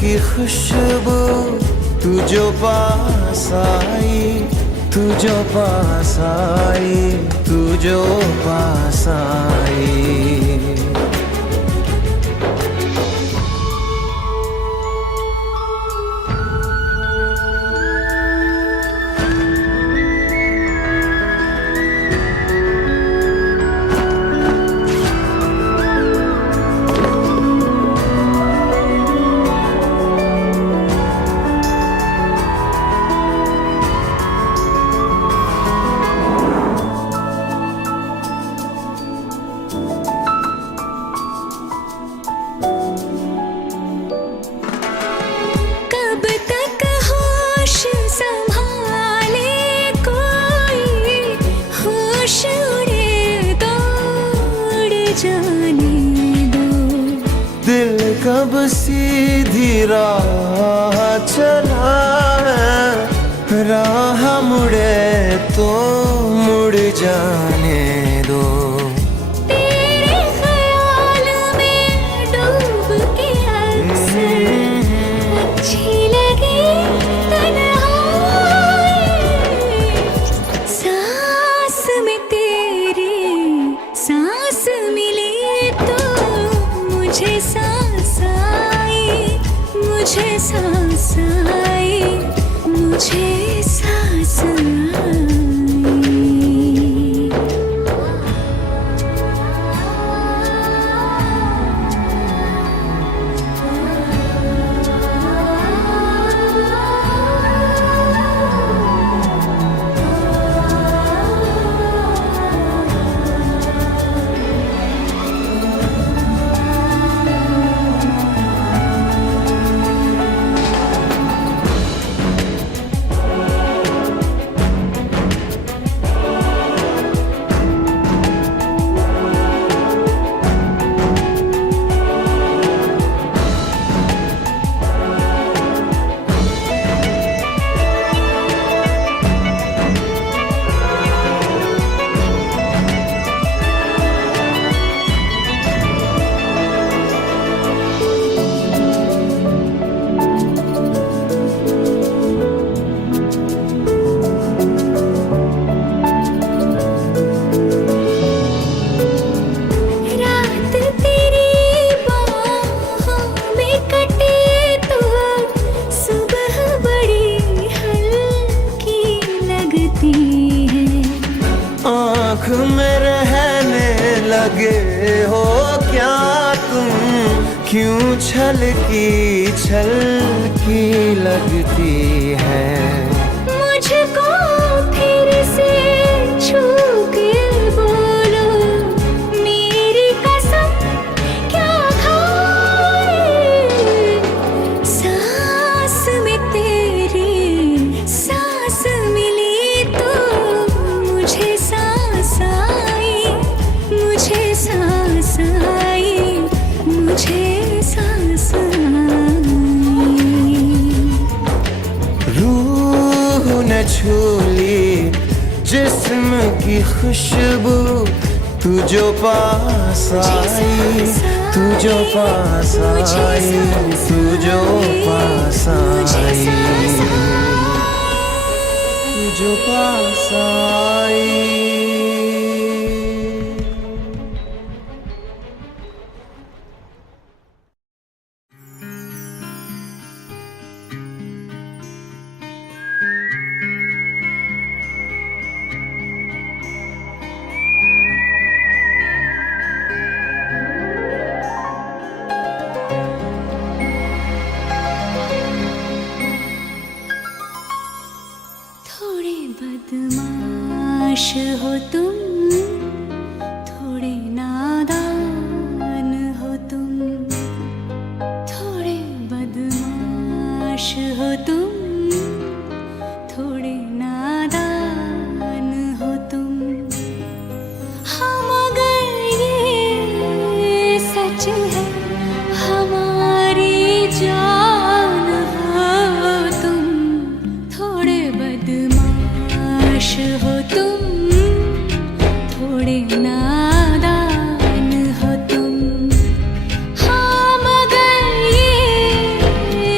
की खुशबू तू जो पास आई, तू जो पास आई, तू जो पास आई। दिल कब सीधी राह चला है, राह मुड़े तो मुड़ जाने दो। तेरे ख्याल में डूब के अक्सर अच्छी लगी तन्हाई, सांस में तेरी सांस मिली तो मुझे सांस आई, मुझे सांस आई, मुझे सांस आई। आँख में रहने लगे हो क्या तुम, क्यों छलकी लगती है। मुझको फिर से छू के बोलो मेरी कसम क्या खाए, सांस में तेरी सांस मिली तो मुझे सांस आई, मुझे सांस आई, मुझे सांस आई। रूह ने छू ली जिस्म की खुशबू तू जो पास आई, तू जो पास आई, तू जो पास आई, तू जो पास आई। बदमाश हो तुम, थोड़े नादान हो तुम, थोड़े बदमाश हो तुम, थोड़े नादान हो तुम। हाँ मगर ये सच है हमारी जान हो तुम, थोड़े बदमाश हो तुम, थोड़े नादान हो तुम। हाँ मगर ये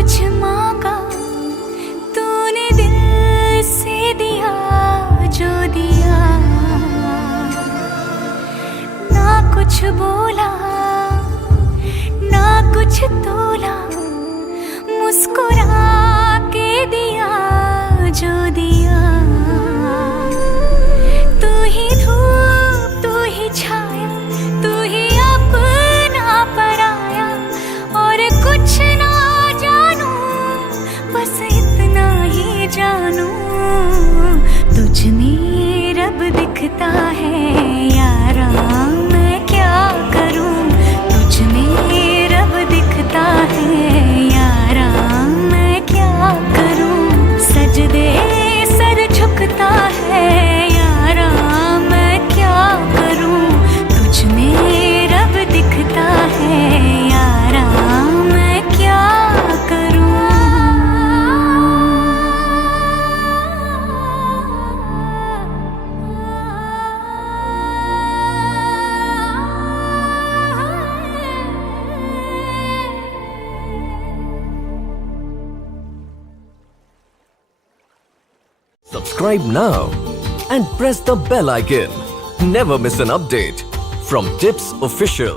कुछ मांगा तूने दिल से दिया जो दिया, ना कुछ बोला ना कुछ तोला, मुस्कुरा के दिया जो दिया। तू ही धूप तू ही छाया, तू ही अपना पराया, और कुछ ना जानू बस इतना ही जानू, तुझ में रब दिखता है यारा, मैं क्या करूं, तुझ में रब दिखता है यारा, मैं क्या करूं, सजदे सर झुकता है यारा, मैं क्या करूं, तुझ में रब दिखता है यारा, मैं क्या करूं। Subscribe now and press the bell icon. Never miss an update from Tips Official.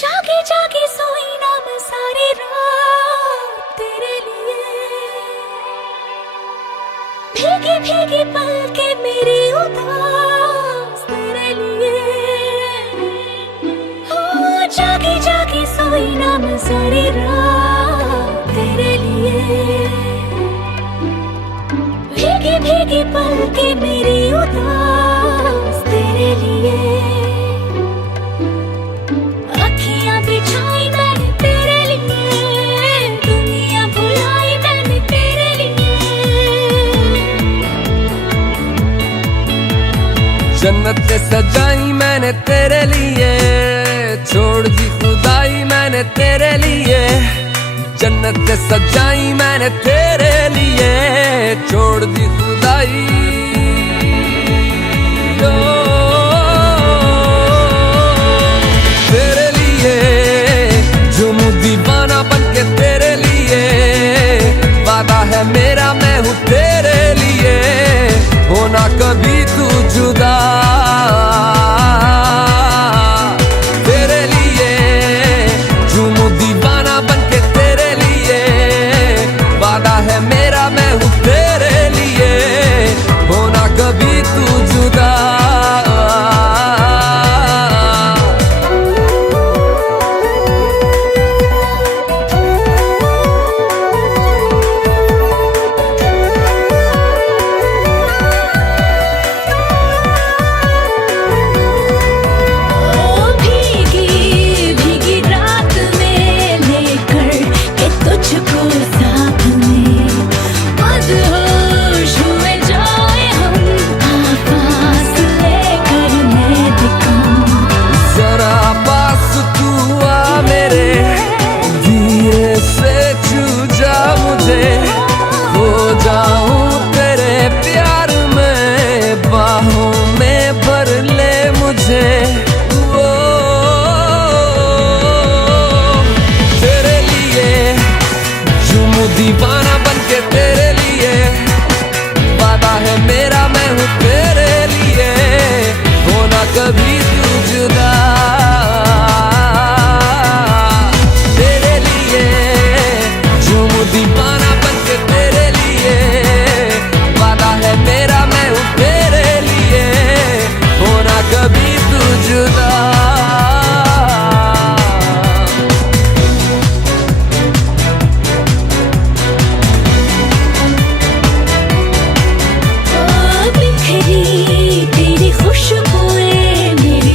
जागे जागे सोई ना मैं सारी रात तेरे लिए, भीगी भीगी पलके मेरी उदास तेरे लिए, हो जागे जागे सोई ना मैं सारी रात तेरे लिए, भीगी भीगी पलके मेरी उदास तेरे लिए, अखियां बिछाई मैंने तेरे लिए, दुनिया भुलाई मैंने तेरे लिए, जन्नत सजाई मैंने तेरे लिए, छोड़ दी खुदाई मैंने तेरे लिए, जन्नत सजाई मैंने तेरे लिए, छोड़ दी खुदाई। ओ, तेरे लिए झूमूं दीवाना बनके तेरे लिए, वादा है मेरा मैं हूँ तेरे लिए, होना कभी तू जुदा, तेरे लिए झूमूं दीवाना बनके तेरे लिए, वादा है मेरा मैं हूँ तेरे लिए, होना कभी तू जुदा। दीवाना बनके तेरे लिए, वादा है मेरा मैं हूँ तेरे लिए, होना कभी तू जुदा, तेरे लिए झूमूं दीवाना बनके तेरे लिए, वादा है मेरा मैं हूँ तेरे लिए, होना कभी तू जुदा। तेरी खुशबुएं मेरी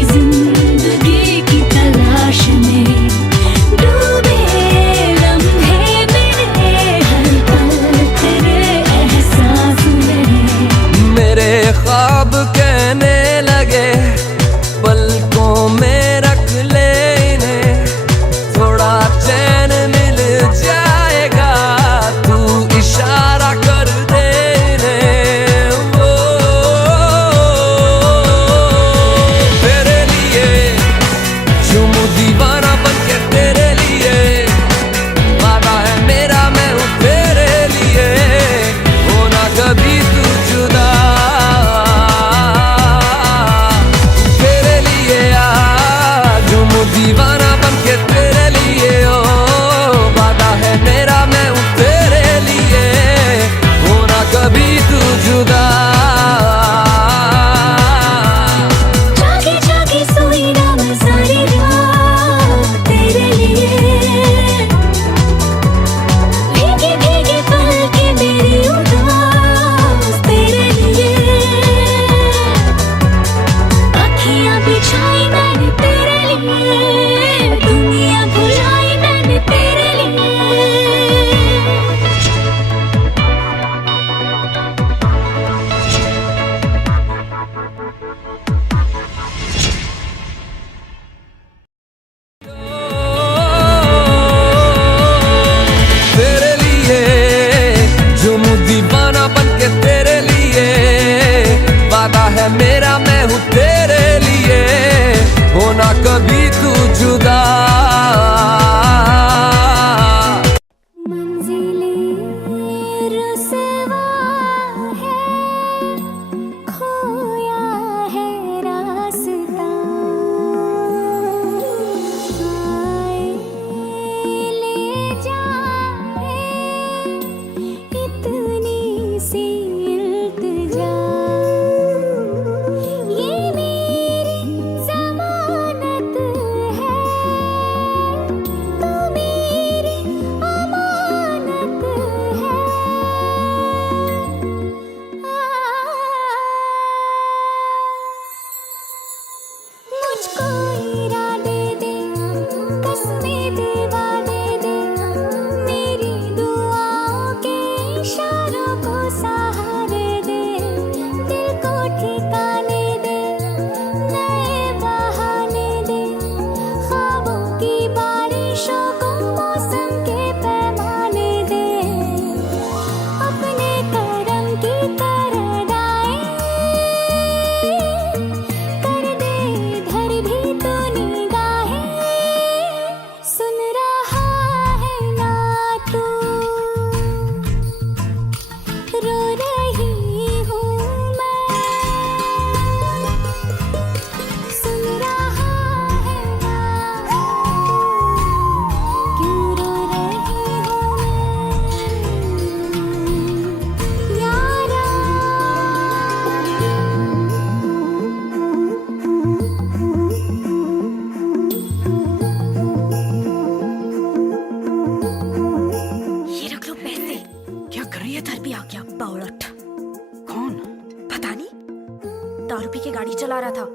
रहा था।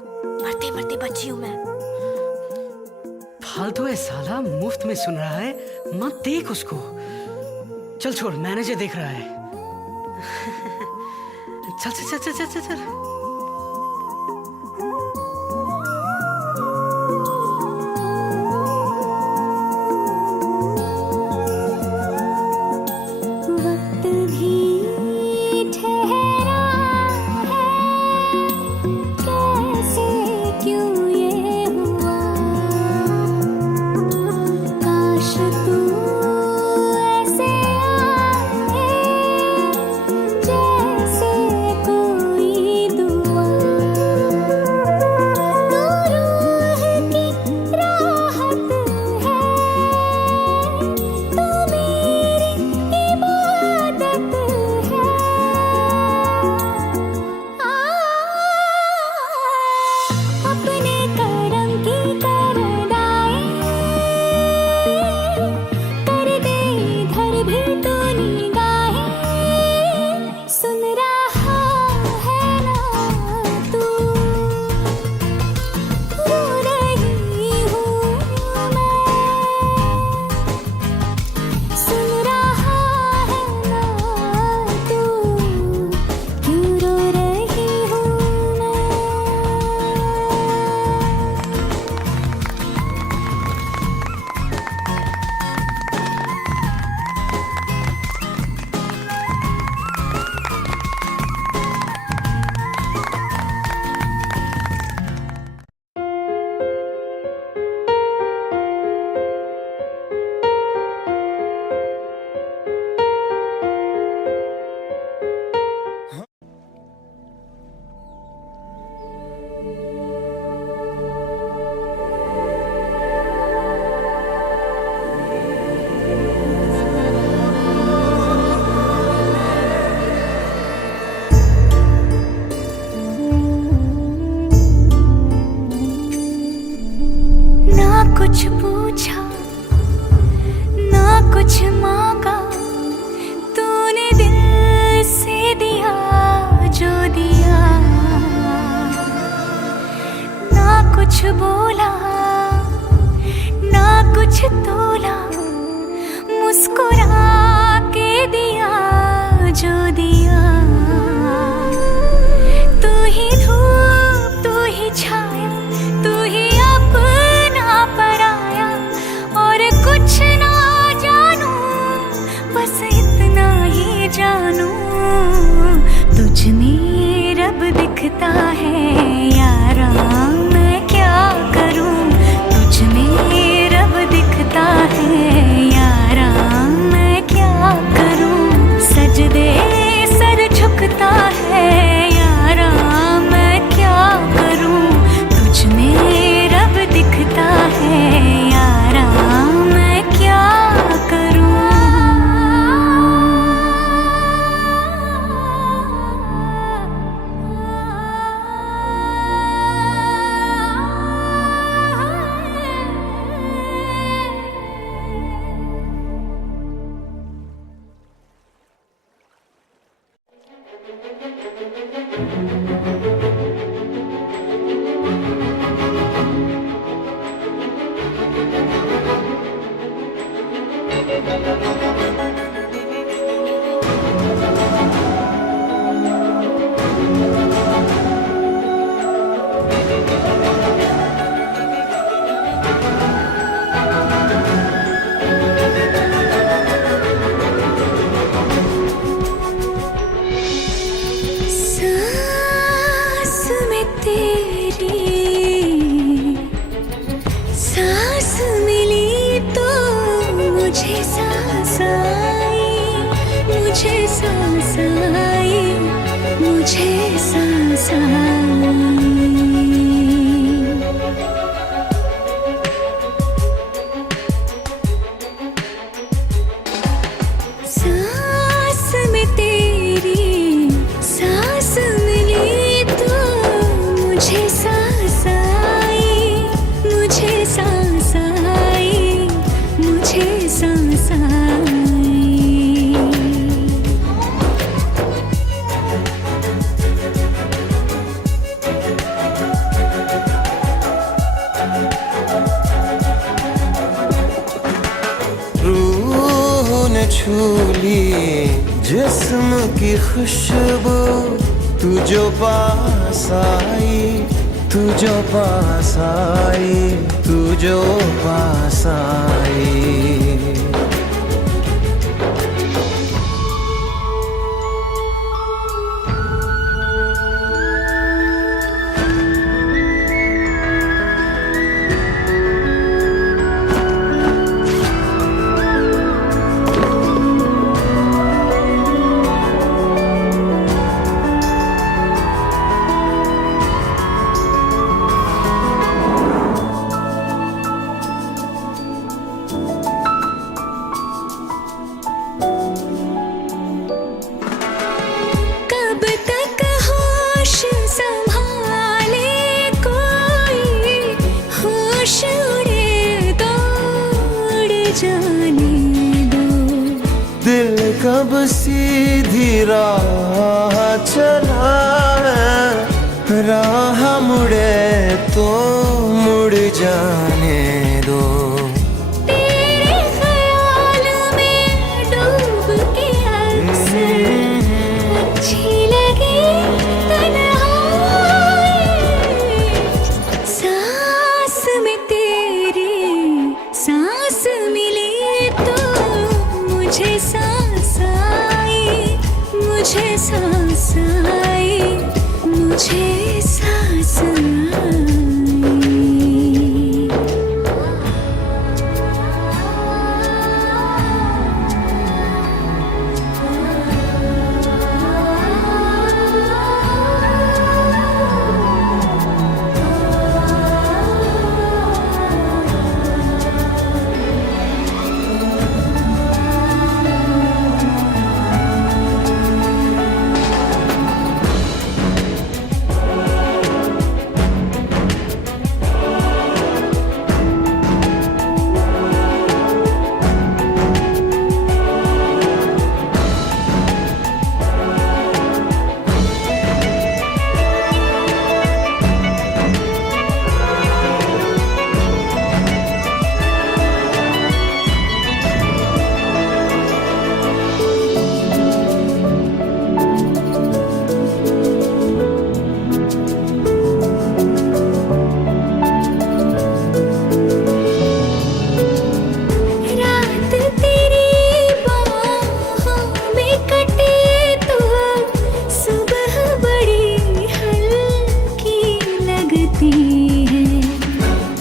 मरते मरते बची हूँ मैं। फालतू है साला, मुफ्त में सुन रहा है, मत देख उसको। चल छोड़, मैनेजर देख रहा है। चल चल चल चल चल चल। वक्त भी ठहरा है, कैसे क्यों ये हुआ। काश तू ऐसे आए जैसे कोई दुआ। तू रूह की राहत है, तू मेरी इबादत है। अपने करम की करदाई कर दे इधर भी तू निगाहें। सुन रहा है ना तू, रो रही हूँ मैं। सुन रहा है ना तू, क्यों रो रही हूँ मैं। ना कुछ पूछा ना कुछ मांगा, तूने दिल से दिया जो दिया। ना कुछ बोला ना कुछ तोला, मुस्कुरा के दिया जो दिया। तू ही धूप तू ही छाया, तू ही अपना पराया। और कुछ ना जानू, बस इतना ही जानू, तुझ में रब दिखता है यारा। मैं क्या करूं, तुझ में रब दिखता है यारा। मैं क्या करूं, सजदे सर छू ली जिस्म की खुशबू, तू जो पास आई, तू जो पास आई, तू जो पास आई। दिल कब सीधी राह चला है, राह मुड़े तो मुड़ जाने दो। तेरे ख्याल में डूब के अक्सर अच्छी लगी तन्हाई, सांस में तेरी सांस मिली तो मुझे सांस आई, मुझे सांस आई, मुझे सांस आई।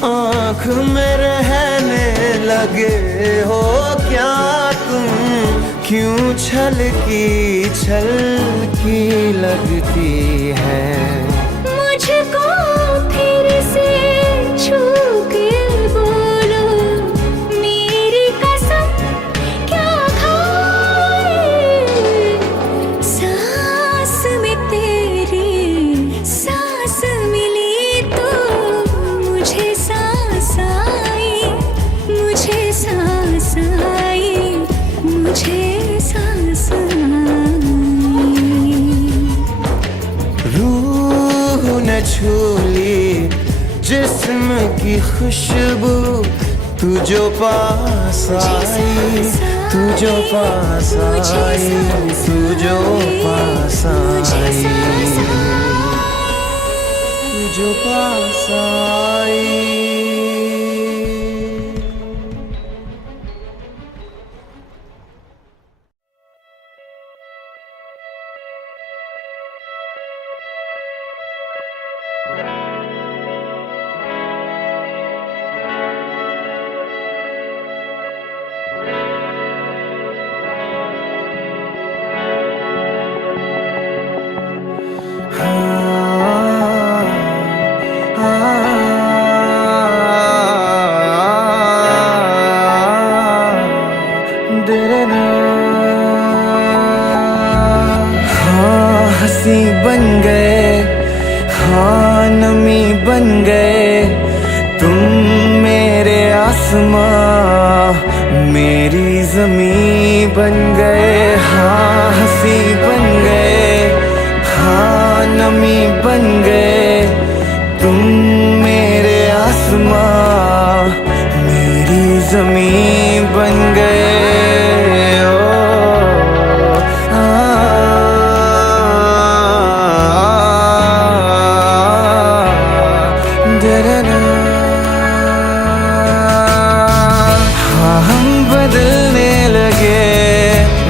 आँख में रहने लगे हो क्या तुम, क्यों छलकी लगती है। मुझको फिर से छू के बोलो मेरी कसम क्या खाए, सांस में तेरी सांस मिली तो मुझे सांस आई, मुझे सांस आई, मुझे सांस आई। रूह न छू ली जिस्म की खुशबू, तू जो पास आई, तू जो पास आई, तू जो पास आई, तू जो पास आई। हाँ हंसी बन गए, हाँ नमी बन गए तुम, मेरे आसमां मेरी ज़मीं बन गए। हाँ हंसी बन गए, हाँ नमी बन गए तुम, मेरे आसमां मेरी ज़मीं बन गए। ओ दरना। हाँ हम बदलने लगे,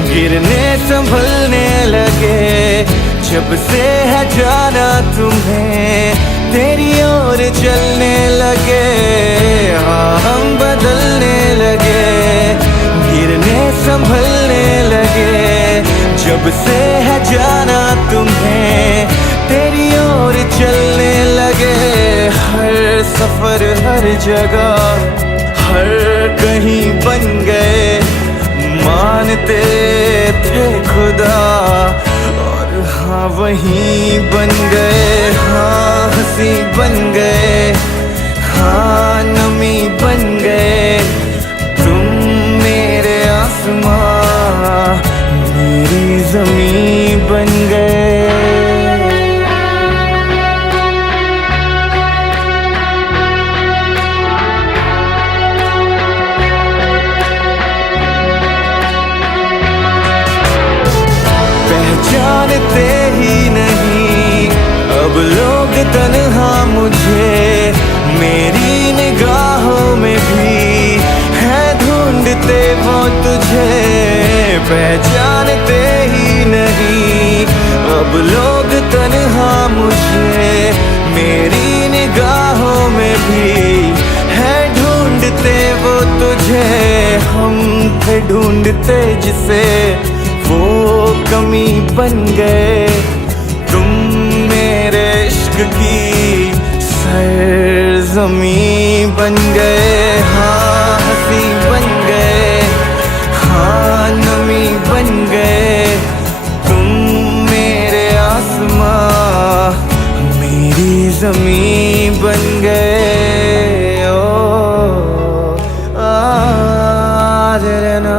गिरने संभलने लगे, जब से है जाना तुम्हें तेरी ओर चलने लगे। हाँ हम बदलने लगे, गिरने संभलने लगे, जब से है जाना तुम्हें तेरी ओर चलने लगे। हर सफर हर जगह हर कहीं बन गए, मानते थे खुदा और हाँ वहीं बन गए। हाँ हंसी बन गए, हाँ नमी बन गए, तुम मेरे आसमां मेरी ज़मीं बन गए। पहचानते ही नहीं अब लोग तन्हा मुझे, मेरी निगाहों में भी है ढूंढते वो तुझे। पहचानते ही नहीं अब लोग तन्हा मुझे, मेरी निगाहों में भी है ढूंढते वो तुझे। हम थे ढूंढते जिसे वो कमी बन गए, तुम मेरे इश्क की सरज़मीं बन गए। हाँ हंसी बन गए, हाँ नमी बन गए, तुम मेरे आसमां मेरी ज़मीं बन गए। ओ दरना।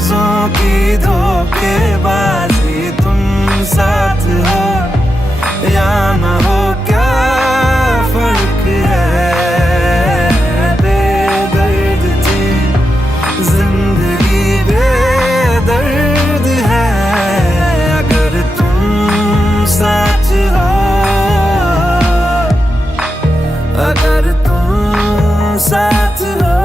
लफ्जों की धोखेबाजी, तुम साथ हो या ना हो क्या फर्क है। बेदर्द थी जिंदगी, बेदर्द है अगर तुम साथ हो, अगर तुम साथ हो।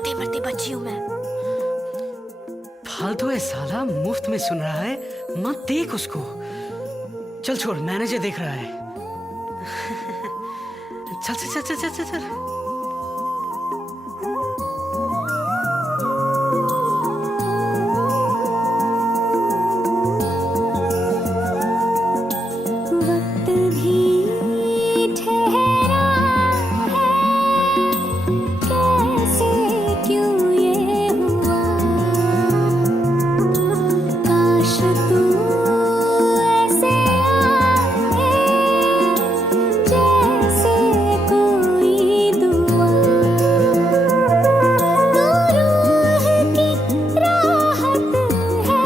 मरते मरते बची हूँ मैं। फालतू है साला, मुफ्त में सुन रहा है, मत देख उसको। चल छोड़, मैनेजर देख रहा है। चल चल चल चल चल चल। वक्त भी ठहरा है, कैसे क्यों ये हुआ, काश तू ऐसे आए जैसे कोई दुआ, तू रूह की राहत है,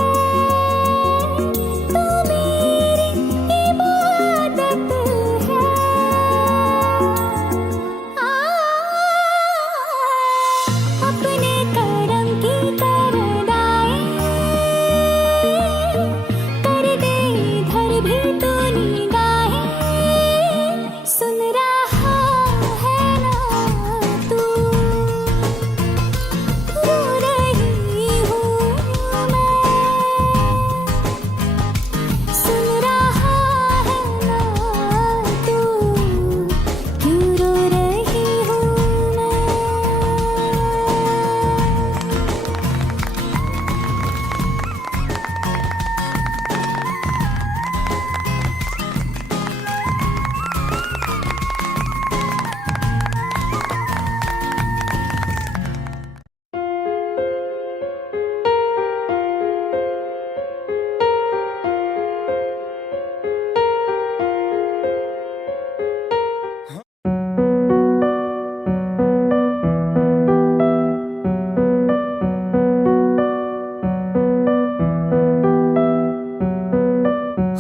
तू मेरी इबादत है। अपने करम की करदाई कर दे इधर भी तू निगाहें, सुन रहा है ना तू, रो रही हूँ मैं, सुन रहा है ना तू, क्यों रो रही हूँ मैं।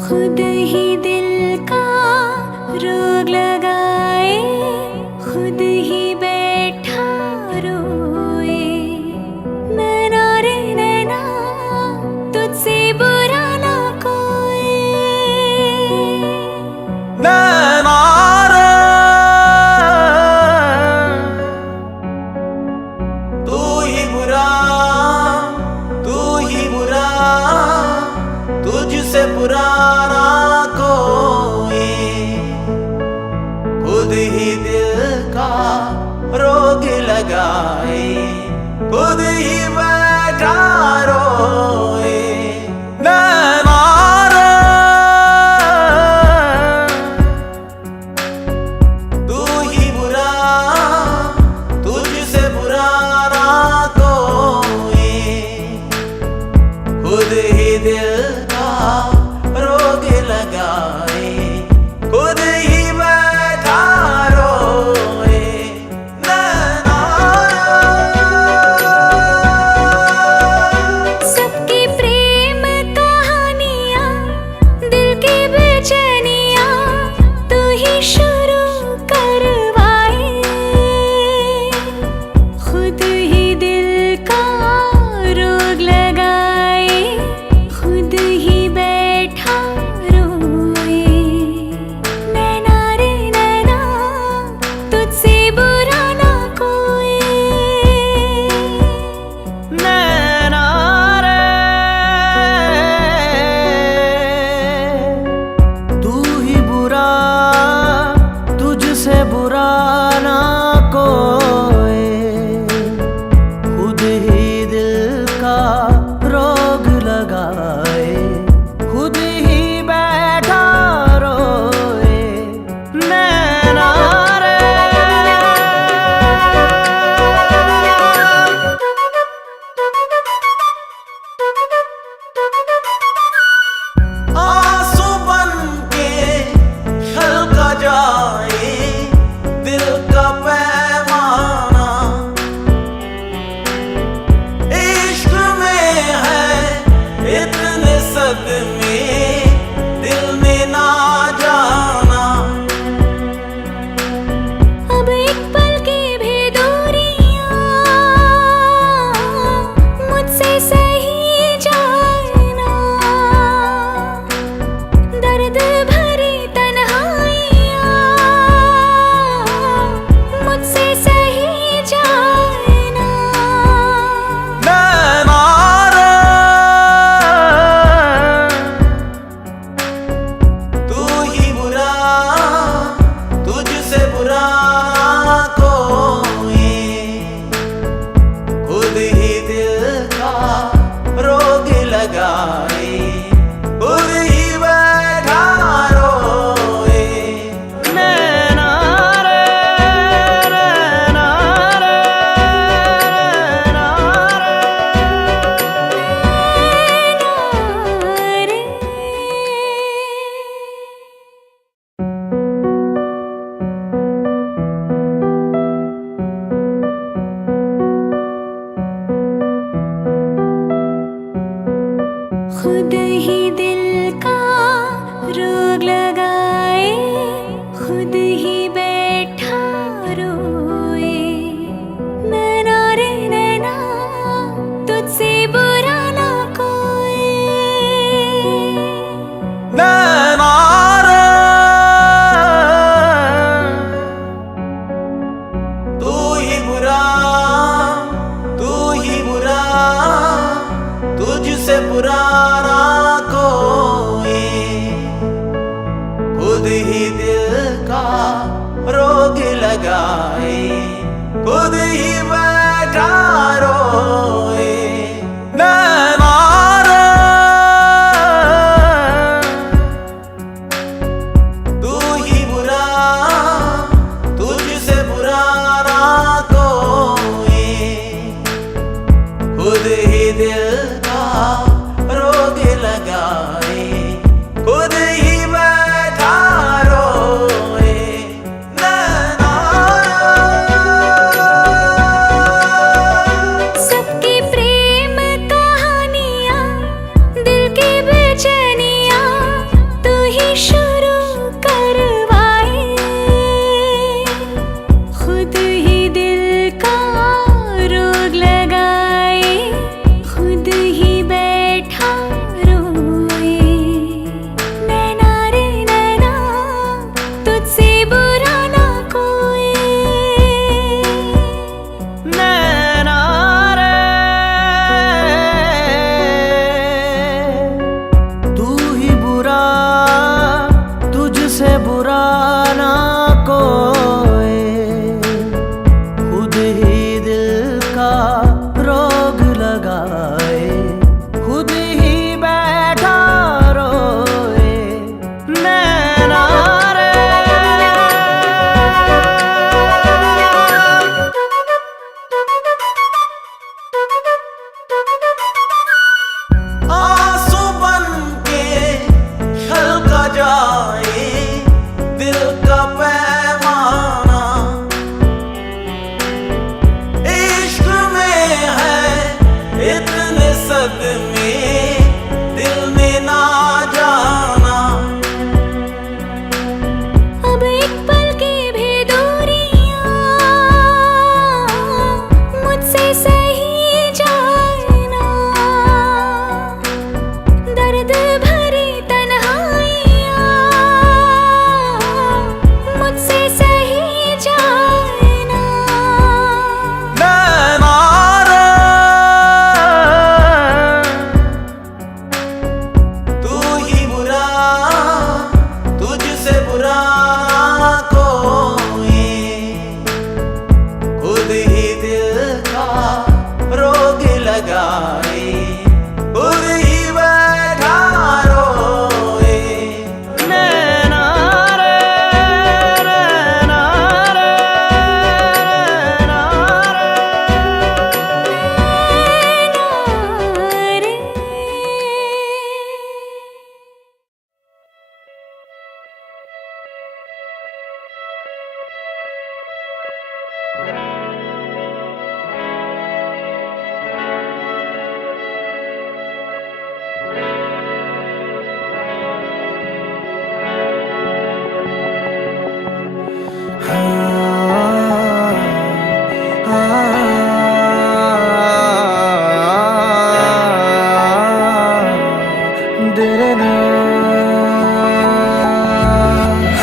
खुद ही दिल का रोग लगाए, खुद ही बैठा रोए, नैना रे नैना तुझसे बुरा ना कोई। नैना रे, तू ही बुरा, तू ही बुरा, तुझसे बुरा ना कोई, खुद ही दिल का रोग लगाए, खुद ही बैठा रोए। नैना रे, तू ही बुरा, तुझसे बुरा ना कोई, खुद ही दिल का रोग लगाए, खुद ही बैठा रोए। नैना सबकी प्रेम कहानियाँ, दिल की बेचैनियाँ तू ही शुरू करवाए, खुद ही दिल का रोग लगाए, खुद ही बैठा रोए। नैना रे नैना तुझसे बुरा ना कोई। नैना रे, तू ही बुरा, तुझसे बुरा ना कोई, खुद ही दिल का रोग लगाए, खुद ही बैठा रोए। नैना रे, आंसू बन के छलका जाए दिल का पैमाना, इश्क में है इतने सदमे, दिल में ना जाना। अब एक पल की भी दूरियां मुझसे सही जाए ना, दर्द भरी तन्हाइयां मुझसे सही जाए ना। तुझसे पुराना कोई, खुद ही दिल का रोग लगाए, खुद ही बैठा रोए। तू ही बुरा, तुझसे पुराना कोई, खुद ही दिल का रोग लगाए, खुद ही बैठा रोए। सबकी प्रेम कहानियाँ, दिल की बेचैनियाँ तू ही शुरू करवाए, खुद ही दिल का रोग लगाए, खुद ही बैठा रोए। नैना रे नैना, तुझसे बुरा ना कोई। नैना रे, तू ही बुरा, तुझसे बुरा ना कोई, खुद ही दिल का रोग लगाए, खुद ही बैठा रोए। नैना रे, आंसू बन के छलका जाए दिल का पैमाना, इश्क में है इतने सदमे दिल ने ना जाना। अब एक पल की भी दूरियां मुझसे सही जाना, दर्द भरी तन्हाइयां मुझसे सही जाना। नैना रे, तू ही बुरा, तुझसे बुरा कोई, खुद ही दिल का रोग लगाए, खुद ही बैठा रोए। नैना रे, नैना रे, नैना रे।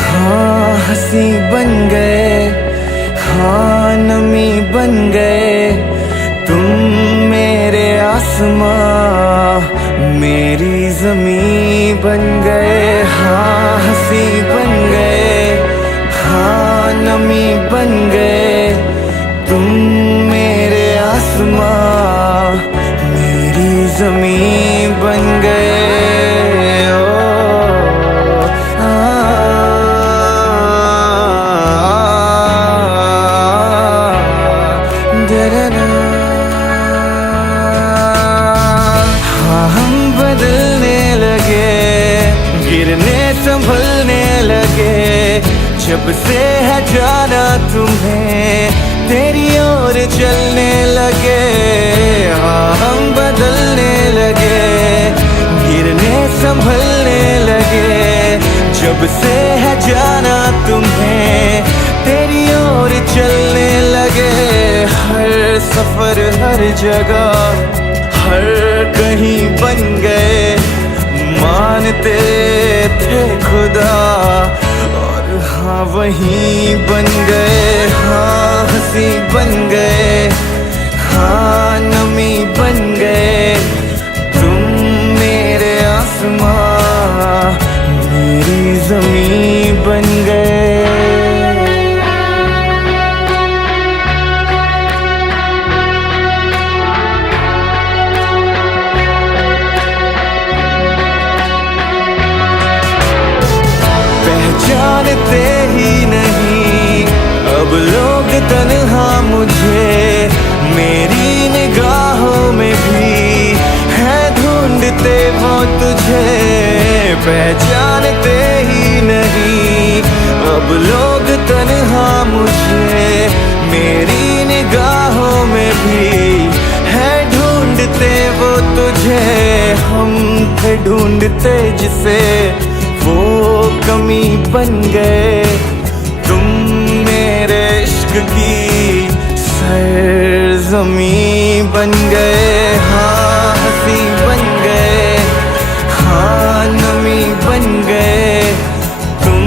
हाँ हंसी बन गए, हाँ नमी बन गए, तुम मेरे आसमां मेरी ज़मीं बन गए। हाँ हंसी बन गए, हाँ नमी बन गए, तुम मेरे आसमां मेरी ज़मीं बन गए। हाँ हम बदलने लगे, गिरने संभलने लगे, जब से है जाना तुम्हें तेरी ओर चलने लगे। हाँ हम बदलने लगे, गिरने संभलने लगे, जब से है जाना तुम्हें तेरी ओर चलने लगे। हर सफर हर जगह हर कहीं बन गए, मानते थे खुदा और हाँ वहीं बन गए। हाँ हंसी बन गए, हाँ नमी बन गए, तुम जमीन बन गए। पहचानते ही नहीं अब लोग तन्हा मुझे, मेरी निगाहों में भी है ढूंढते वो तुझे। पहचानते ही नहीं अब लोग तन्हा मुझे, मेरी निगाहों में भी है ढूंढते वो तुझे। हम थे ढूंढते जिसे वो कमी बन गए, तुम मेरे इश्क की सरज़मीं बन गए। हाँ हंसी बन गए, हाँ नमी बन गए, तुम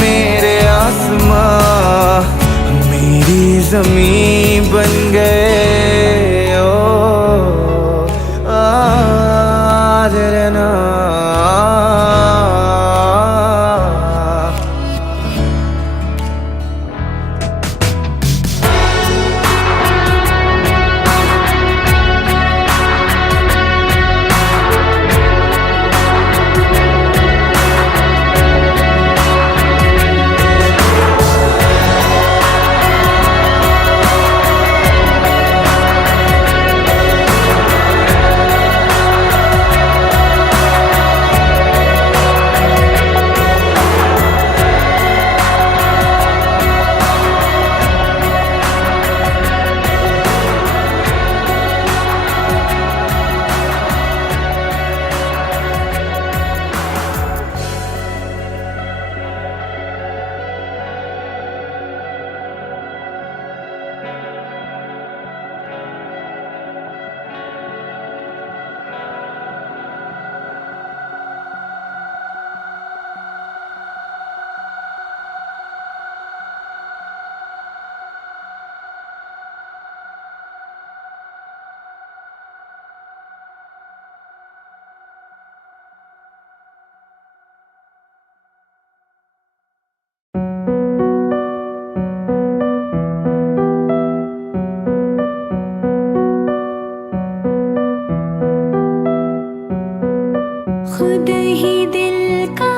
मेरे आसमां मेरी जमीन बन गए। ओ ना खुद ही दिल का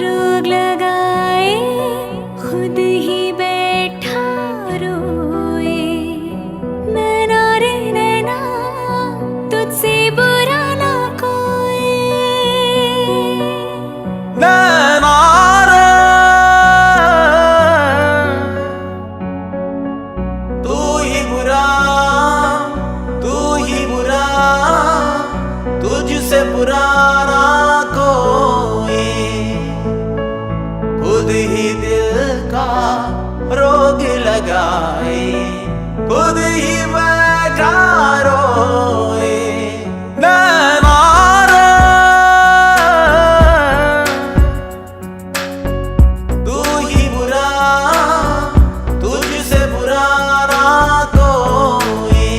रोग लगाए, खुद ही बैठा रोए। नैना रे नैना तुझसे बुरा ना कोई। नैना रे तू ही बुरा, तू ही बुरा, तुझसे बुरा ना कोई। खुद ही दिल का रोग लगाए, खुद ही बैठा रोए। नैना रे तू ही बुरा, तुझसे बुरा ना कोई।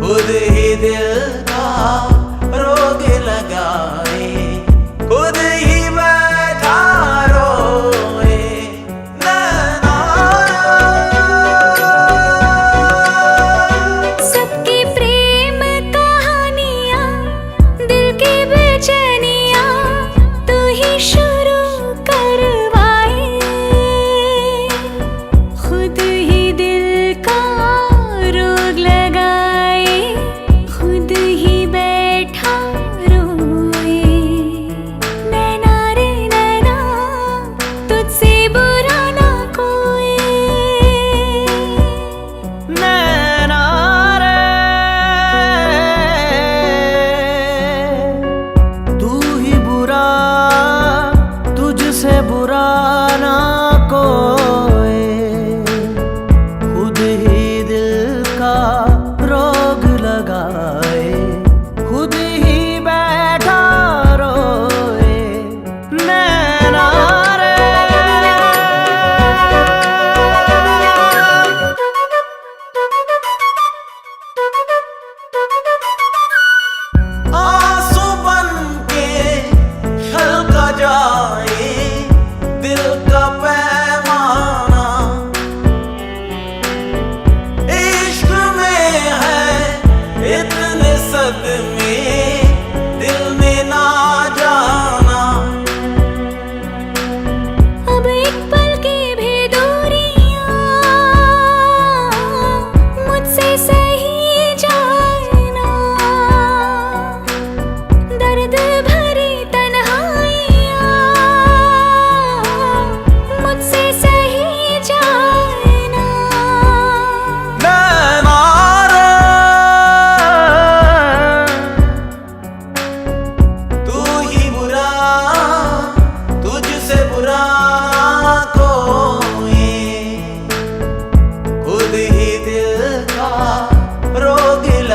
खुद ही दिल का रोग लगाए, खुद ही बैठा रोए। नैना सबकी प्रेम कहानियाँ, दिल की बेचैनियाँ तू ही शुरू करवाए। खुद ही दिल का रोग लगाए, खुद ही बैठा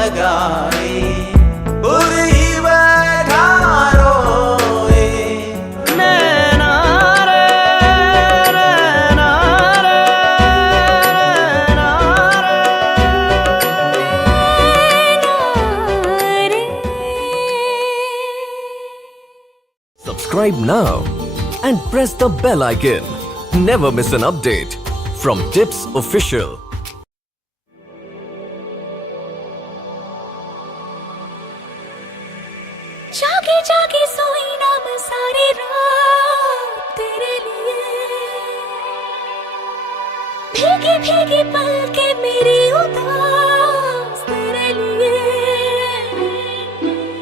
लगाई खुद ही बैठा रोए। नैना रे नैना रे नैना रे। Subscribe now and press the bell icon. Never miss an update from Tips Official. जागे जागे सोई ना मैं सारी रात तेरे लिए, भीगी भीगी पलके मेरी उदास तेरे लिए।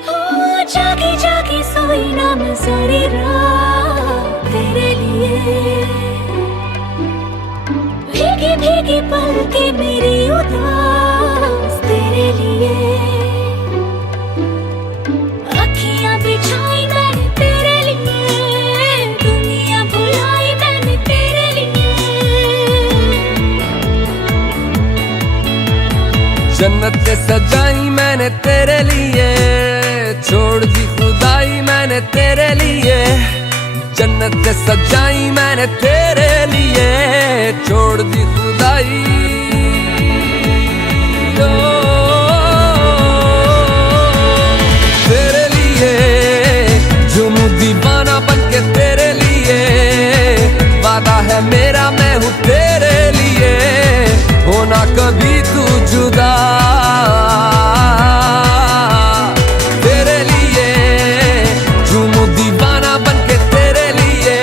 ओ जागे जागे सोई ना मैं सारी रात तेरे लिए, भीगी भीगी पलके मेरी उदास तेरे लिए। अखियां बिछाई मैंने तेरे लिए, दुनिया भुलाई मैंने तेरे लिए। जन्नत सजाई मैंने तेरे लिए, छोड़ दी खुदाई मैंने तेरे लिए। जन्नत सजाई मैंने तेरे लिए, छोड़ दी खुदाई। ओ, तेरे लिए झूमूं दीवाना बनके तेरे लिए। वादा है मेरा मैं हूँ तेरे लिए, होना कभी तू जुदा। तेरे लिए झूमूं दीवाना बनके तेरे लिए।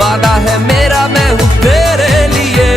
वादा है मेरा मैं हूँ तेरे लिए,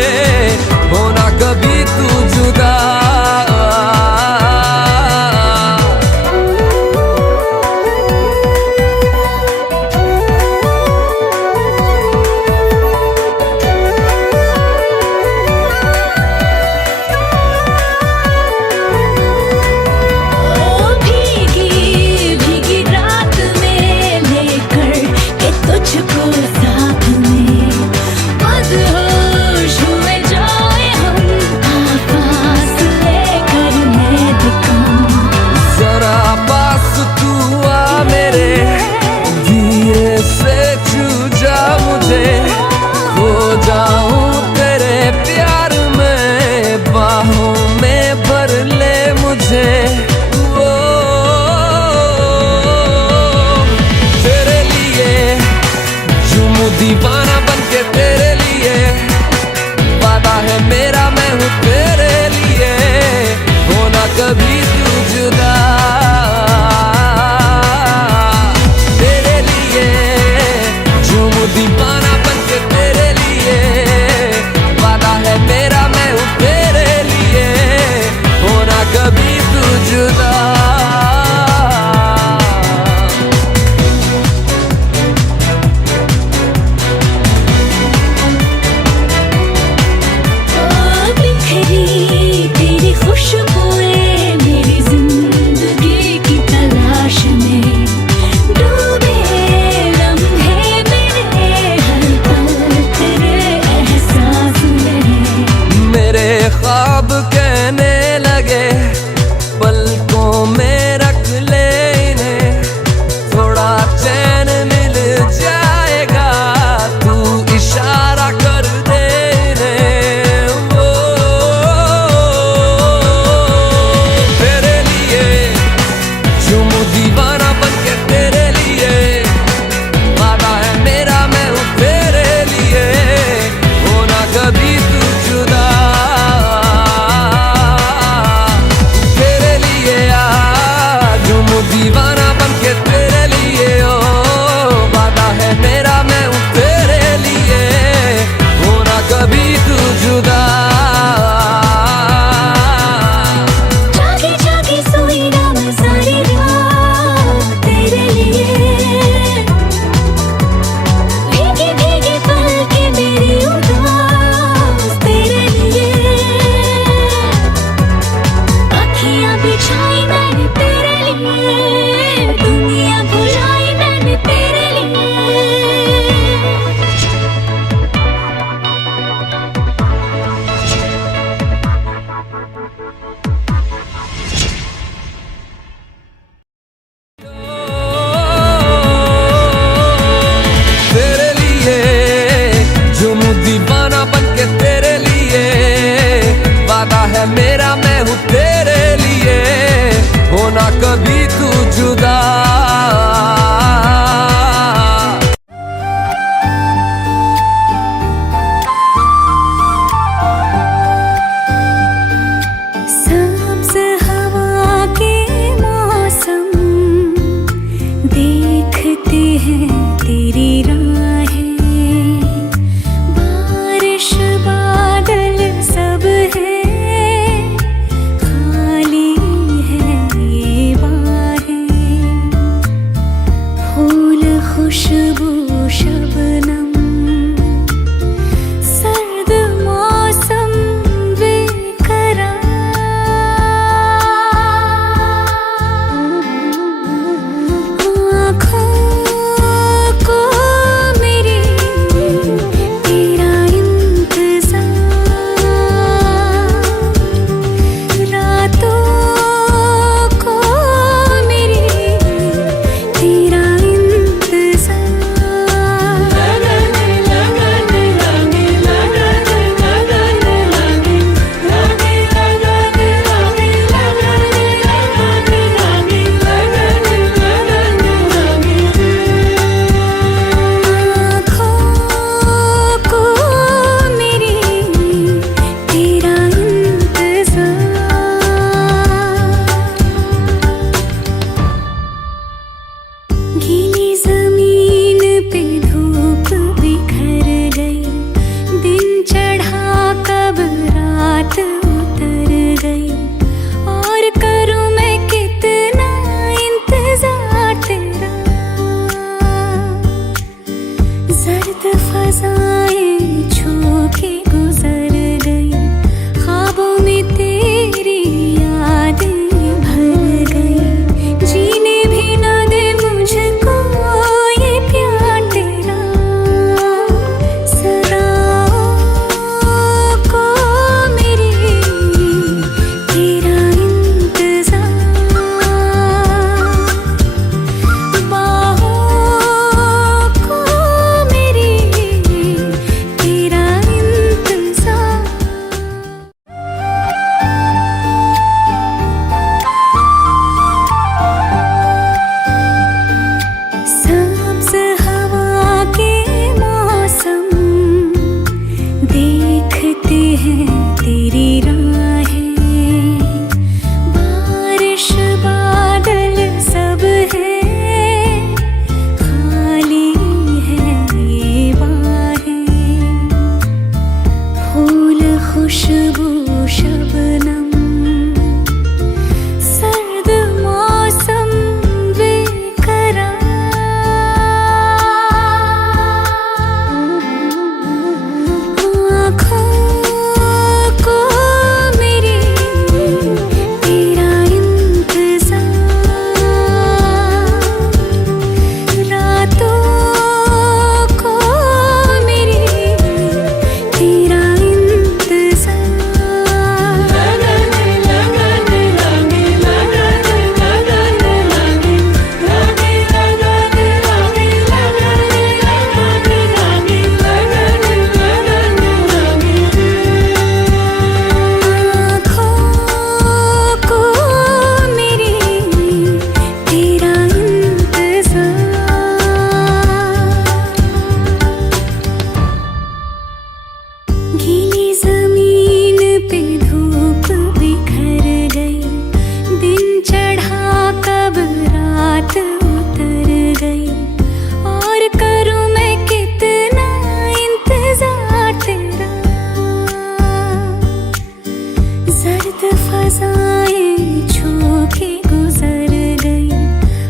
फजाएं छू के गुजर गई,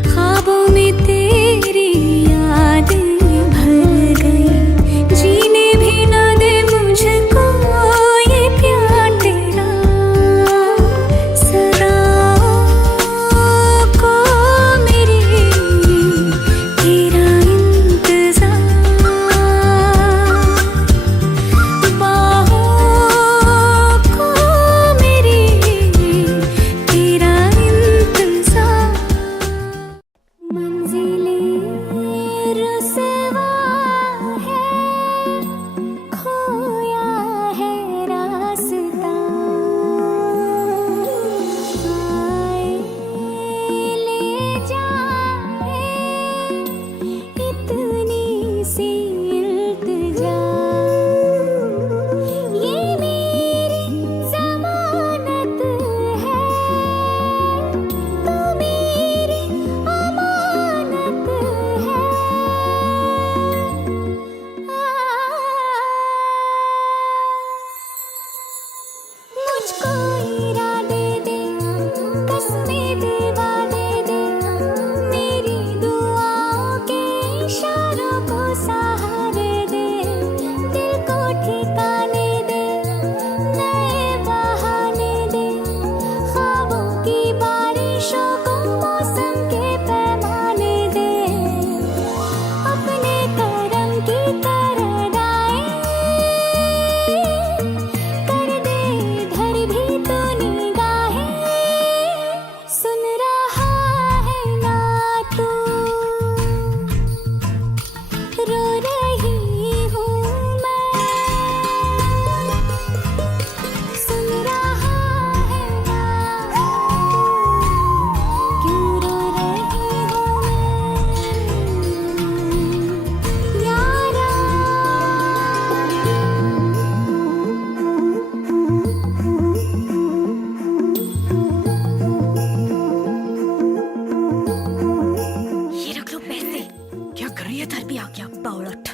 ख्वाबों में तेरी यादें भर गई, जीने भी ना दे मुझको ये प्यार तेरा, सदाओं को मेरी तेरा इंतजार, बाहों को मेरी तेरा इंतजार, मंजिलें रुसवा है, खोया है रास्ता, आए ले जाए इतनी सी इल्तिजा, ये मेरी ज़मानत है, तू मेरी अमानत है, मुझको इरादे दे, कसमें दिलवा दे, मेरी दुआओं के इशारों को सहारे दे, दिल को ठिकाने दे, नए बहाने दे, ख्वाबों की बारिशों को मौसम के पैमाने दे, अपने करम की करदाएं कर दे धर भी तो निगाहें, सुन रहा है ना तू, रो रही हूँ मैं, सुन रहा है ना तू, क्यों रो रही हूँ मैं, यारा। ये रख लो पैसे। क्या कर रही है इधर भी आ गया बावलट।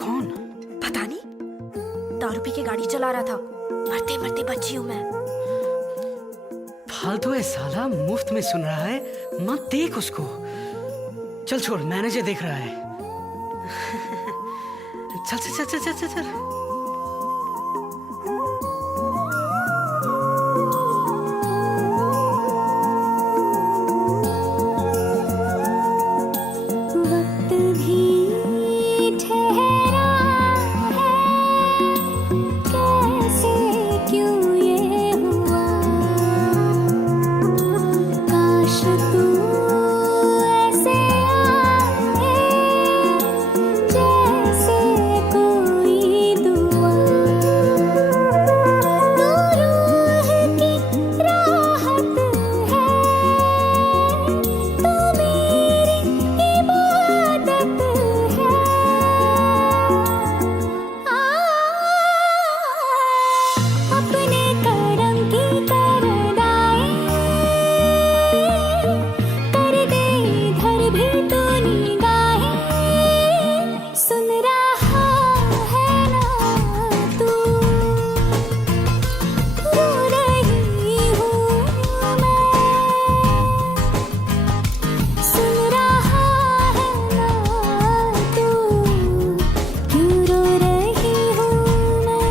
कौन? पता नहीं, दारू पी के गाड़ी चला रहा था, मरते मरते बची हूँ मैं। फालतू है साला, मुफ्त में सुन रहा है, मत देख उसको। चल छोड़, मैनेजर देख रहा है। चल चल चल चल चल चल। वक्त भी ठहरा है, कैसे क्यों ये हुआ, काश तू ऐसे आए जैसे कोई दुआ, तू रूह की राहत है, तू मेरी इबादत है, अपने करम की करदाएं कर दे इधर भी तो निगाहें, सुन रहा है ना तू, रो रही हूँ मैं, सुन रहा है ना तू, क्यों रो रही हूँ मैं।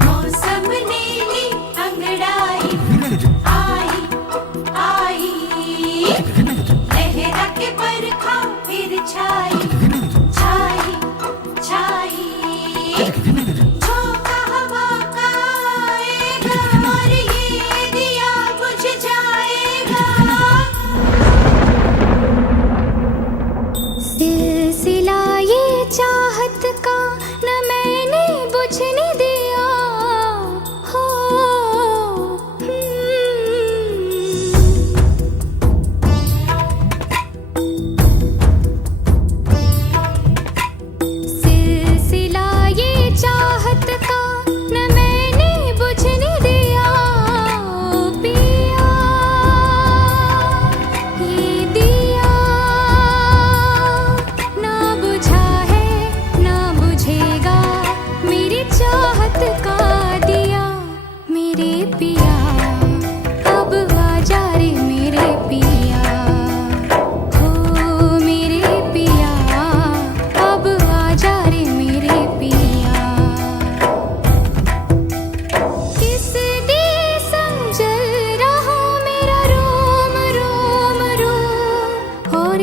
मौसम नीली अंगड़ाई आई आई, लहरा के बरखा फिर छाई छाई छाई, झोंका हवा का आएगा और ये दिया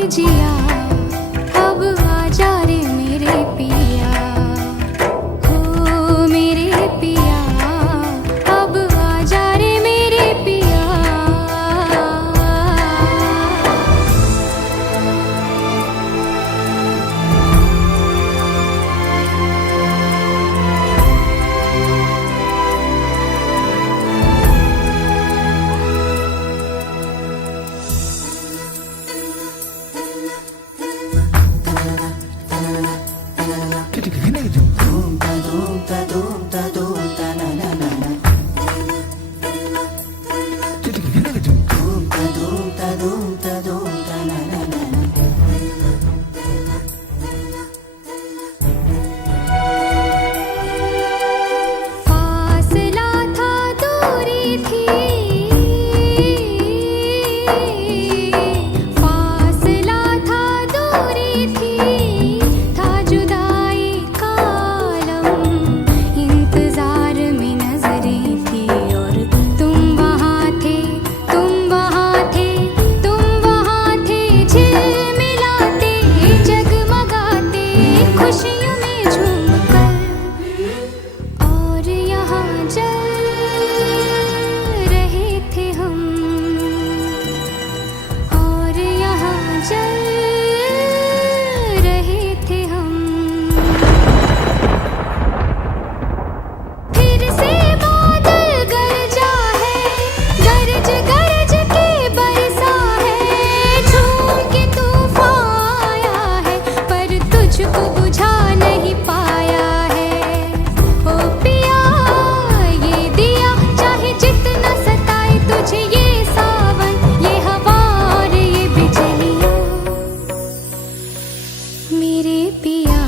जिया अब आजा रे मेरे पिया हो मेरे पिया अब आजा रे मेरे पिया फासला था दूरी थी फासला था दूरी थी था जुदाई का आलम इंतजार में नजरें थी और तुम वहाँ थे तुम वहाँ थे तुम वहाँ थे झिलमिलाते जगमगाते खुशियों में झूमकर और यहाँ जल रहे थे हम और यहाँ जल रहे थे हम फिर से बादल गरजा है गरज गरज के बरसा है झूम के तूफान आया है पर तुझको बुझा नहीं पाया है ओ पिया ये दिया चाहे जितना सताए तुझे ये सावन ये हवा और ये बिजलियाँ मेरे पिया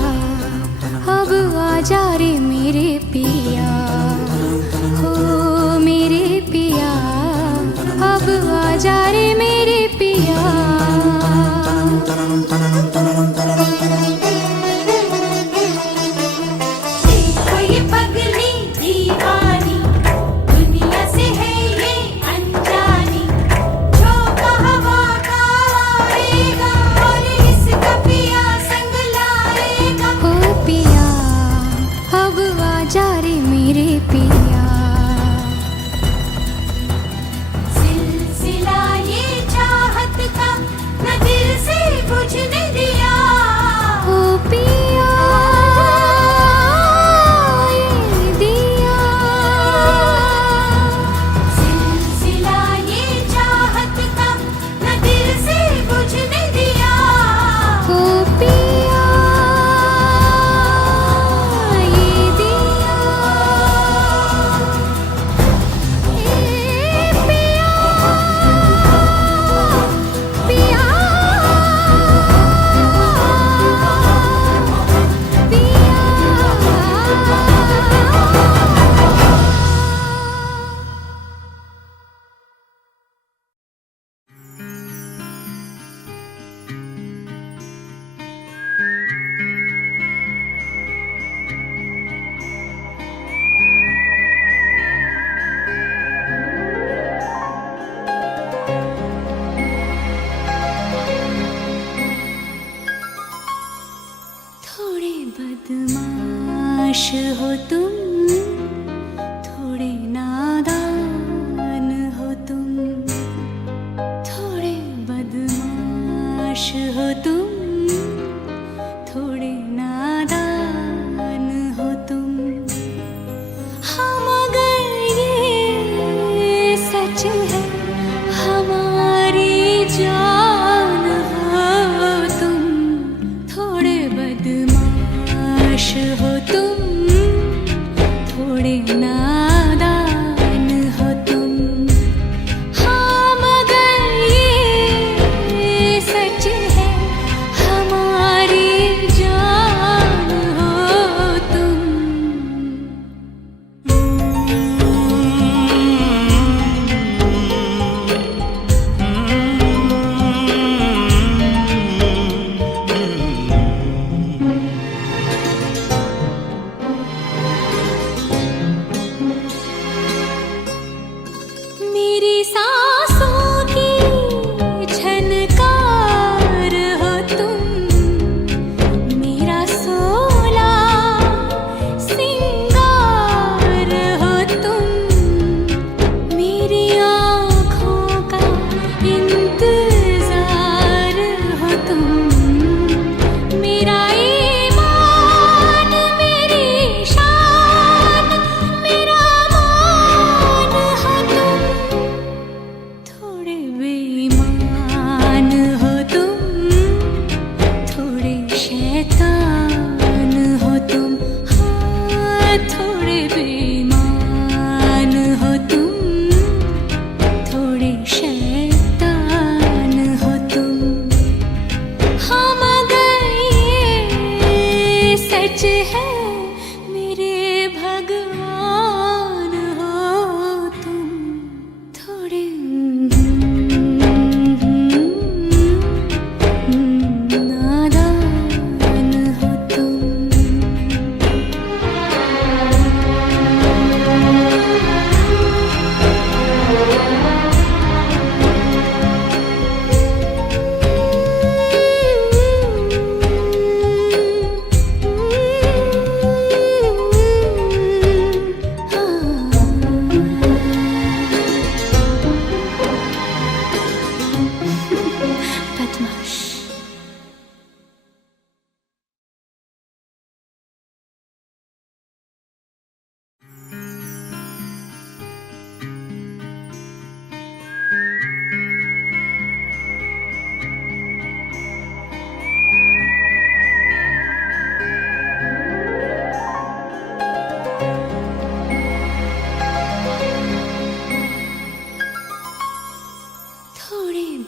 अब आजा रे मेरे पिया हो मेरे पिया अब आजा रे मेरे पिया देखो ये पगली दीवानी दुनिया से है ये अनजानी झोंका हवा का आएगा और इसका पिया संग लाएगा हो पिया अब आजा रे मेरे पिया सिलसिला ये चाहत का न दिल से बुझने दिया हो पिया ये दिया सिलसिला ये चाहत का न दिल से बुझने दिया हो पिया ये दिया पिया थोड़े बदमाश हो तुम थोड़े नादान हो तुम थोड़े बदमाश हो तुम थोड़े नादान हो तुम हम अगर ये सच है हमारी जान हो तुम थोड़े बदमाश हो तुम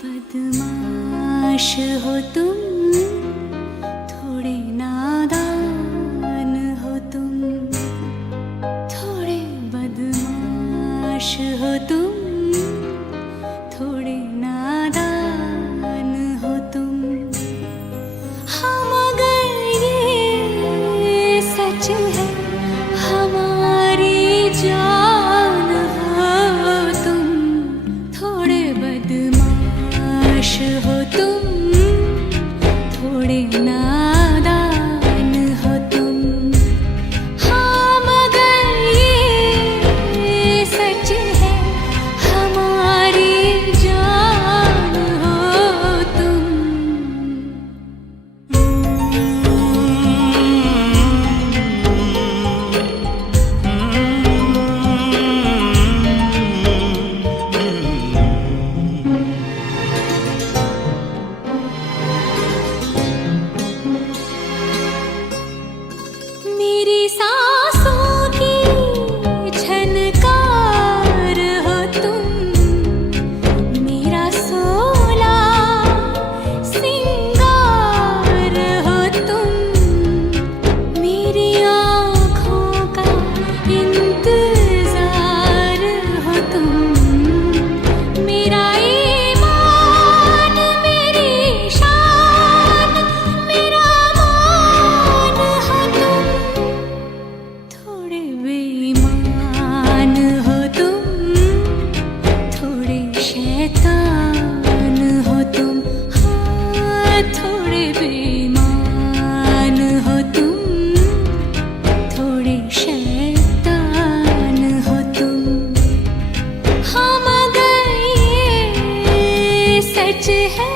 बदमाश हो तुम, थोड़े नादान हो तुम, थोड़े बदमाश हो तुम, थोड़े नादान हो तुम। हाँ मगर ये सच है हमारी जान हो तुम, थोड़े बदमाश हो तुम, थोड़े नादान हो तुम। हाँ मगर ये सच है हमारी जान हो तुम। मेरी सांसों की झनकार हो तुम, मेरा सोला सिंगार हो तुम, मेरी आँखों का इंतजार हो तुम, मेरा ईमान मेरी शान मेरा मान हो तुम, थोड़े बेईमान हो तुम, थोड़े शैतान हो तुम। हाँ थोड़े बेईमान हो तुम, थोड़े शैतान हो तुम। हाँ मगर ये सच है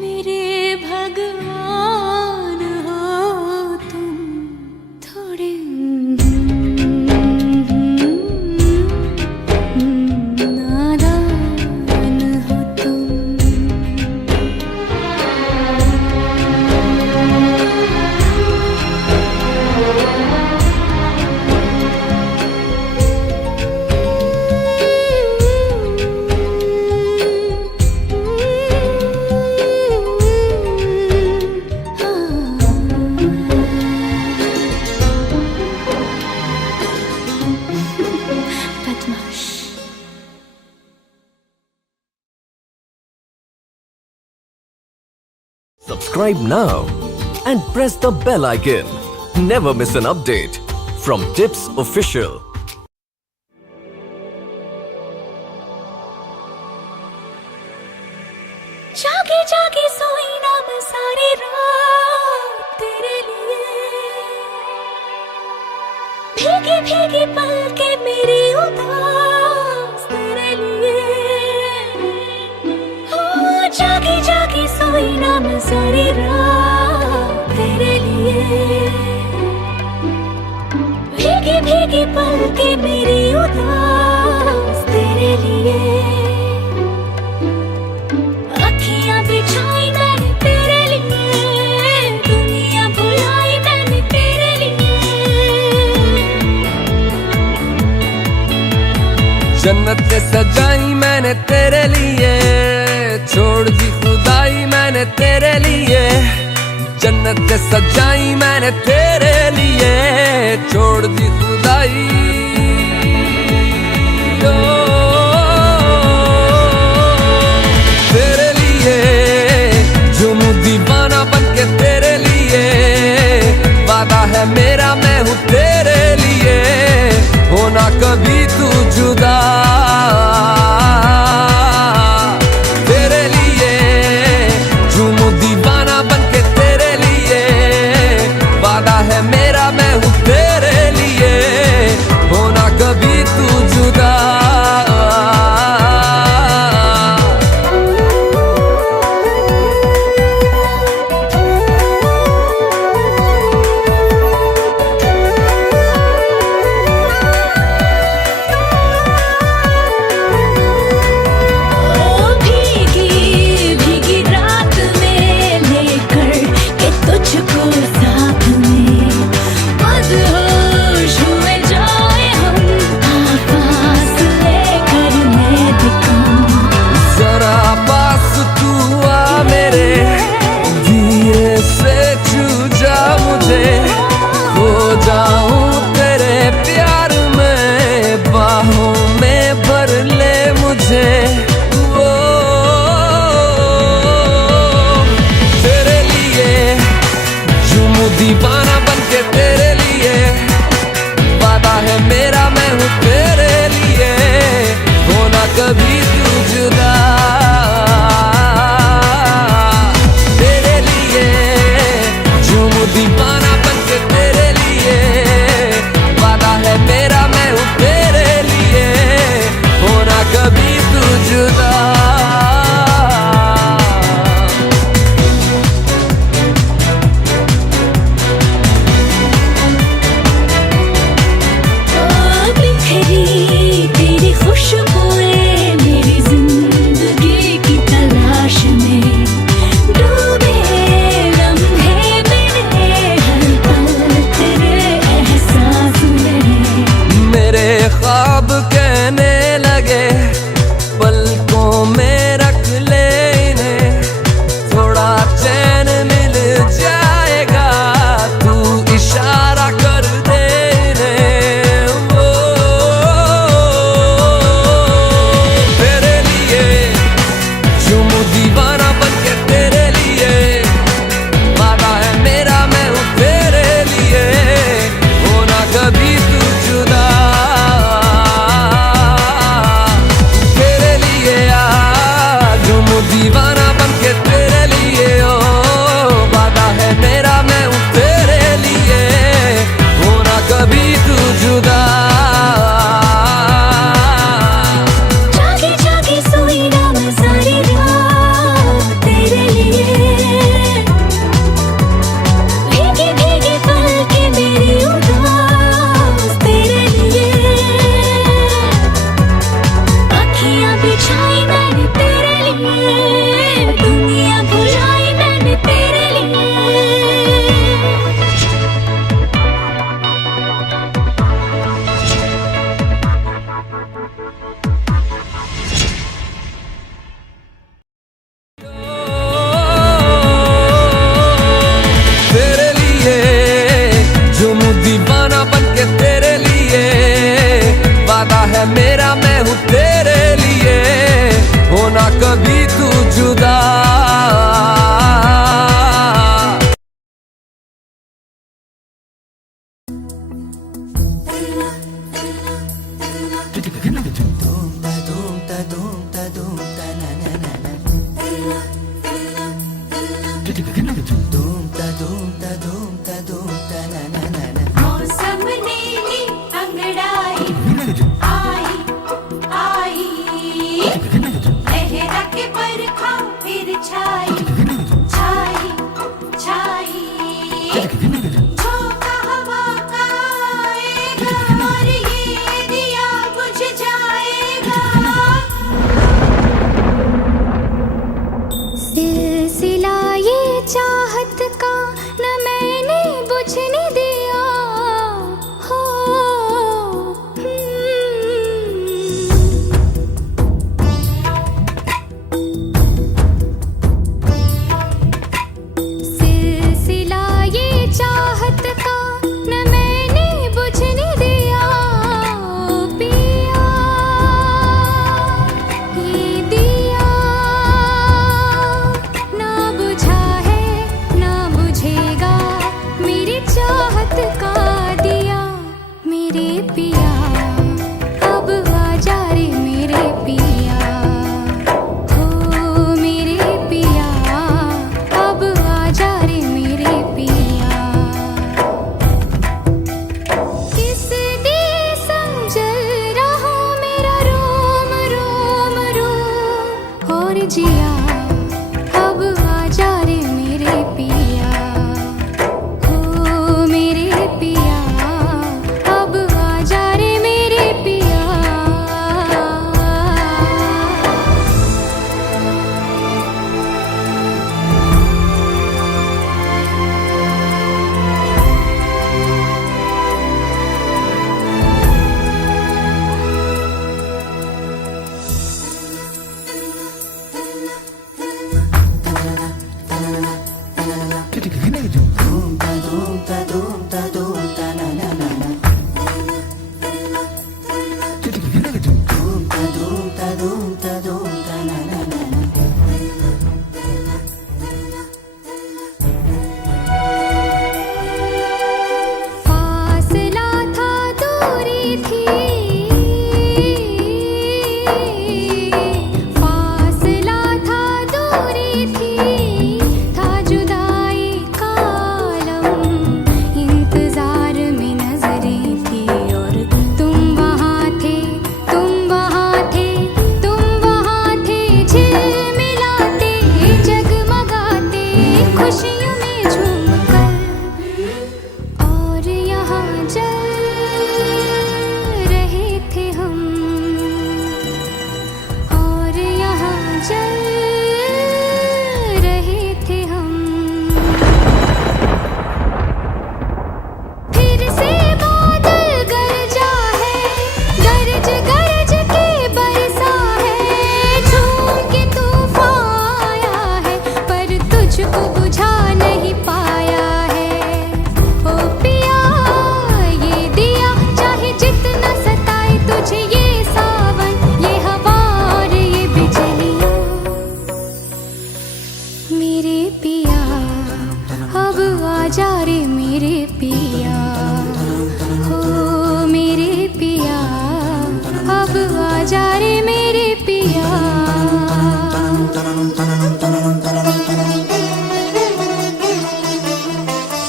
मेरे भगवान हो तुम, थोड़े नादान हो तुम। बदमाश। Subscribe now and press the bell icon. Never miss an update from Tips Official. जागे जागे सोई ना मैं सारी रात तेरे लिए, भीगी भीगी पलके मेरी उदास तेरे लिए। हो जागी जागी सोई ना मैं सारी रात तेरे लिए, भीगी भीगी पलके मेरी उदास तेरे लिए। अखियां बिछाई मैंने तेरे लिए, दुनिया भुलाई मैंने तेरे लिए। जन्नत सजाई मैंने तेरे लिए, छोड़ दी खुदाई मैंने तेरे लिए। जन्नत सजाई मैंने तेरे लिए, छोड़ दी खुदाई। तेरे लिए जुनून दीवाना बनके तेरे लिए, वादा है मेरा मैं हूँ तेरे लिए, होना कभी तू जुदा। तेरे लिए जुनून दीवाना बनके तेरे लिए, वादा है मेरा मैं हूँ तेरे लिए, दीवाना बन के तेरे लिए ओ वादा है मेरा मैं हूँ तेरे लिए होना कभी तू जुदा जागी जागी सोई ना मैं सारी रात तेरे लिए भीगी भीगी पलकें मेरी उदास तेरे लिए अखियां बिछाई मैंने तेरे लिए दुनिया भुलाई मैंने तेरे लिए तेरे लिए जो मुझ दीवाना बन के तेरे लिए वादा है मेरा मैं हूँ तेरे लिए होना कभी तू जुदा मौसम ने ही अंगड़ाई आई आई लहरा के बरखा फिर छाई छाई छाई झोंका हवा का आएगा और ये दिया बुझ जाएगा सिलसिला ये चाहत का न मैंने बुझने दिया हो सिलसिला ये चाहत का न मैंने बुझने दिया पिया ये दिया ना बुझा है ना बुझेगा मेरी चाहत का दिया मेरे पिया अब आजा रे मेरे पिया हो मेरे पिया अब आजा रे मेरे पिया किस दिए समझल रहा मेरा रोम रोम रोम और जिया अब आजा रे मेरे पिया हो मेरे पिया अब आजा रे मेरे पिया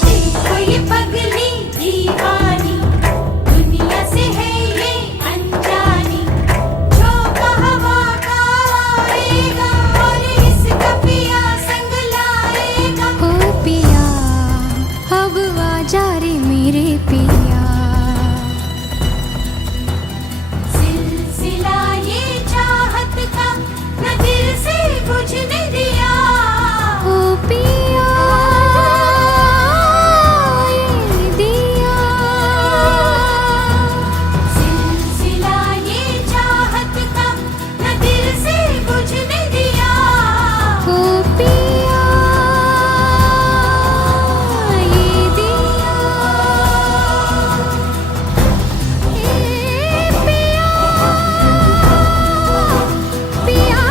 देखो ये पगली दीवानी, दुनिया से है ये अनजानी। झोंका हवा का आएगा और इसका पिया संग लाएगा। ओ पिया अब आजा रे मेरे पिया। सिलसिला ये चाहत का न दिल से बुझने दिया। ओ पिया ये दिया। सिलसिला ये चाहत का न दिल से बुझने दिया। ओ पिया ये दिया। ए पिया पिया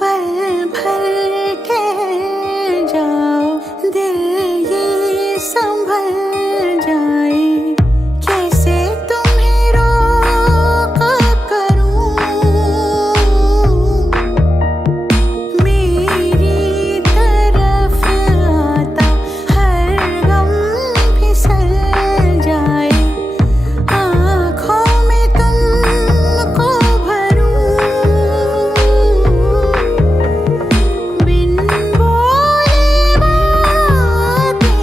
पल भर ठहर जाओ, दिल ये संभल जाए। कैसे तुम्हें रोका करूं, मेरी तरफ आता हर गम फिसल जाए। आँखों में तुमको भरूं, बिन बोले बातें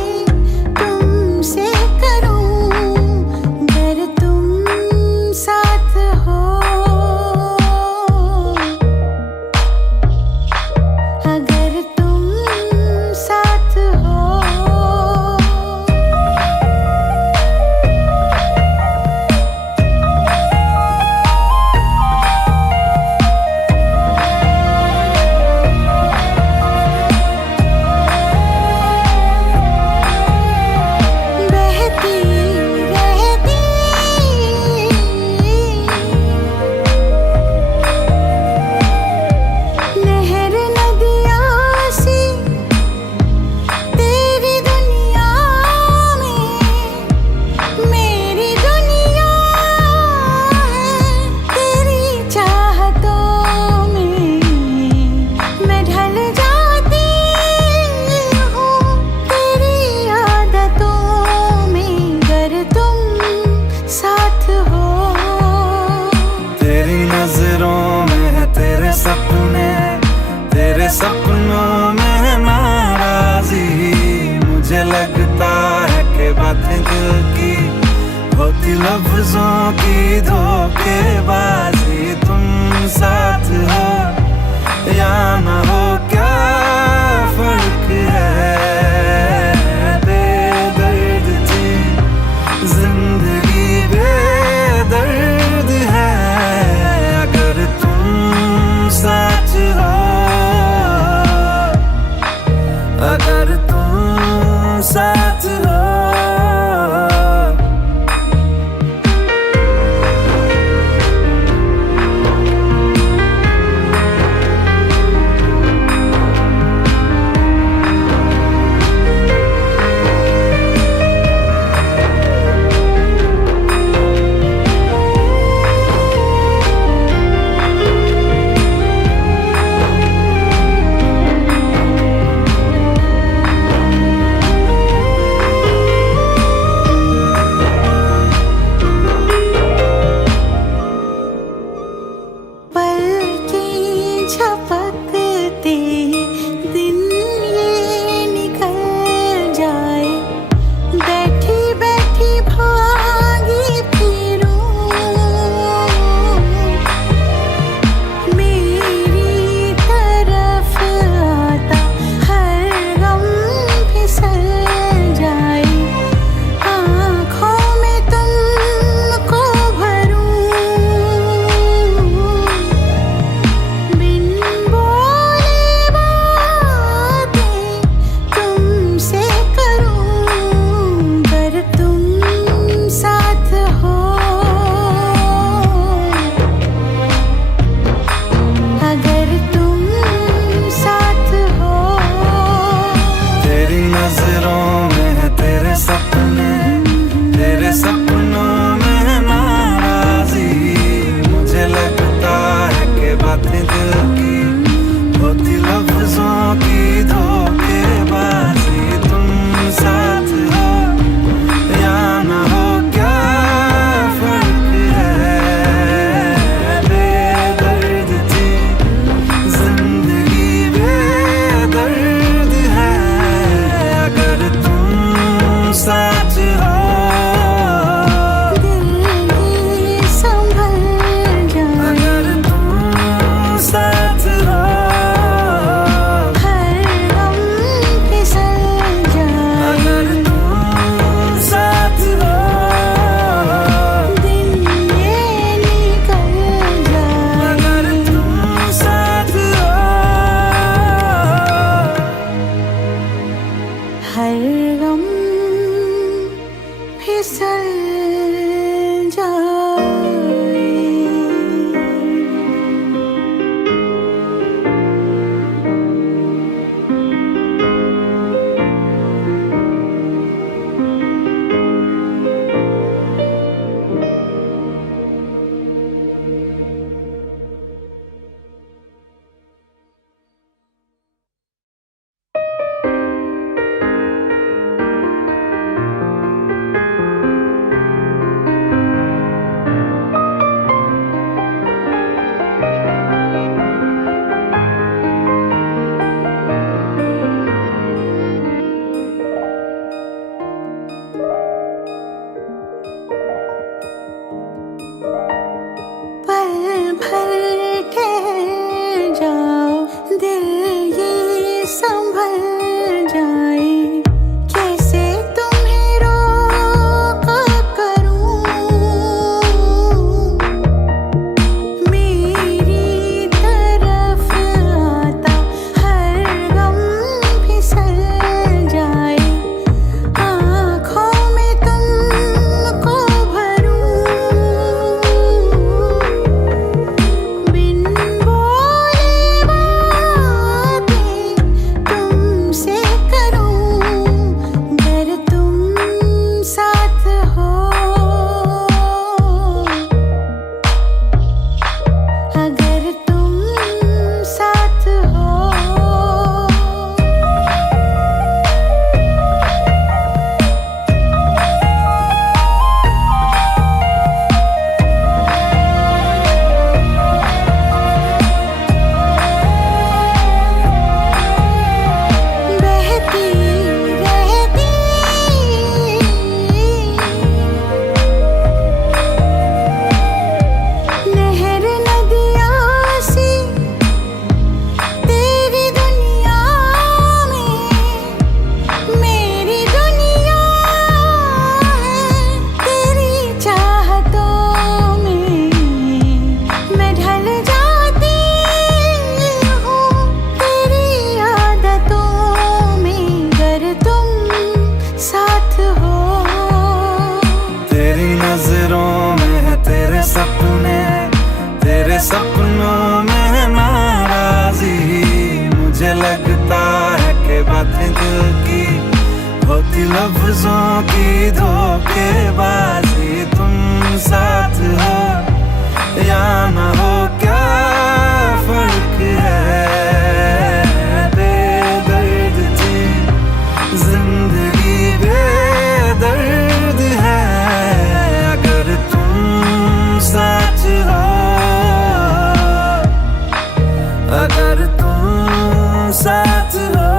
तुमसे करूं। अगर तुम साथ हो, अगर तुम साथ हो। बहती रहती नहर नदियाँ सी तेरी दुनिया में, मेरी दुनिया है तेरी चाहतों में। मैं ढल जाती हूँ तेरी आदतों में, अगर तुम साथ हो। तेरी नजरों में है तेरे सपने, तेरे सपनों में है नाराजी। मुझे लगता है कि बातें दिल की होती लफ्जों की धोखेबाजी। तुम साथ हो या ना हो क्या फर्क है। बेदर्द थी जिंदगी, बेदर्द है अगर तुम साथ हो, अगर तुम साथ हो। लफ्जों की धोखेबाजी, तुम साथ हो या ना हो क्या फर्क है। बेदर्द थी जिंदगी, बेदर्द है अगर तुम साथ हो, अगर तुम साथ हो।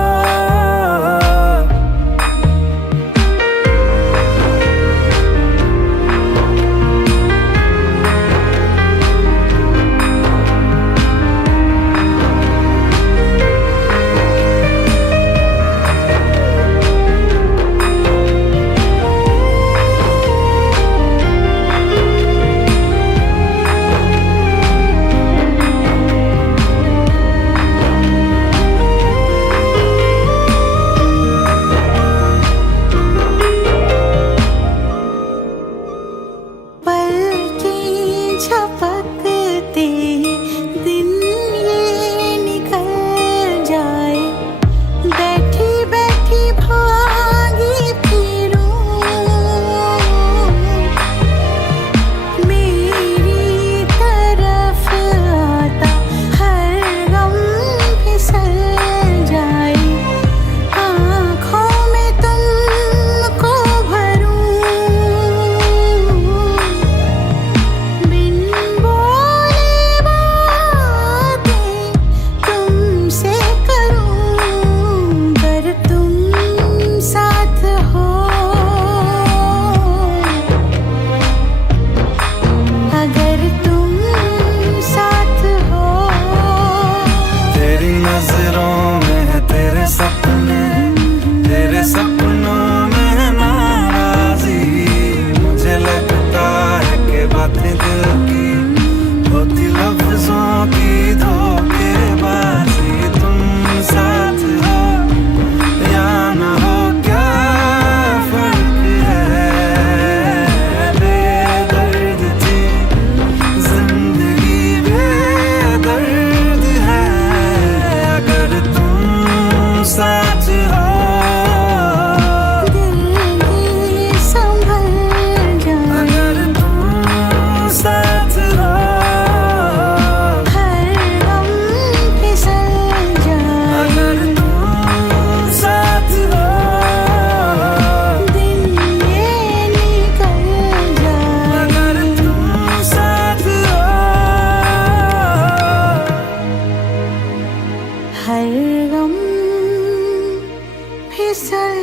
झपकते दिन ये निकल जाए, बैठी बैठी भागी फिरूं, मेरी तरफ आता हर गम फिसल जाए, आँखों में तुमको भरूं, बिन बोले बातें तुमसे करूं, अगर तुम साथ हो, अगर तुम साथ हो। तेरी नजरों में है तेरे सपने, तेरे सपनों में है नाराजी, मुझे लगता है कि बातें दिल की होती लफ्जों की धोखेबाजी, तुम साथ हो या ना हो क्या फर्क है। बेदर्द थी जिंदगी, बेदर्द है अगर तुम साथ हो। दिल ये संभल जाए, अगर तुम साथ हो, हर गम फिसल जाए, अगर तुम साथ हो, दिन ये निकल जाए, अगर तुम साथ हो। हर गम फिसल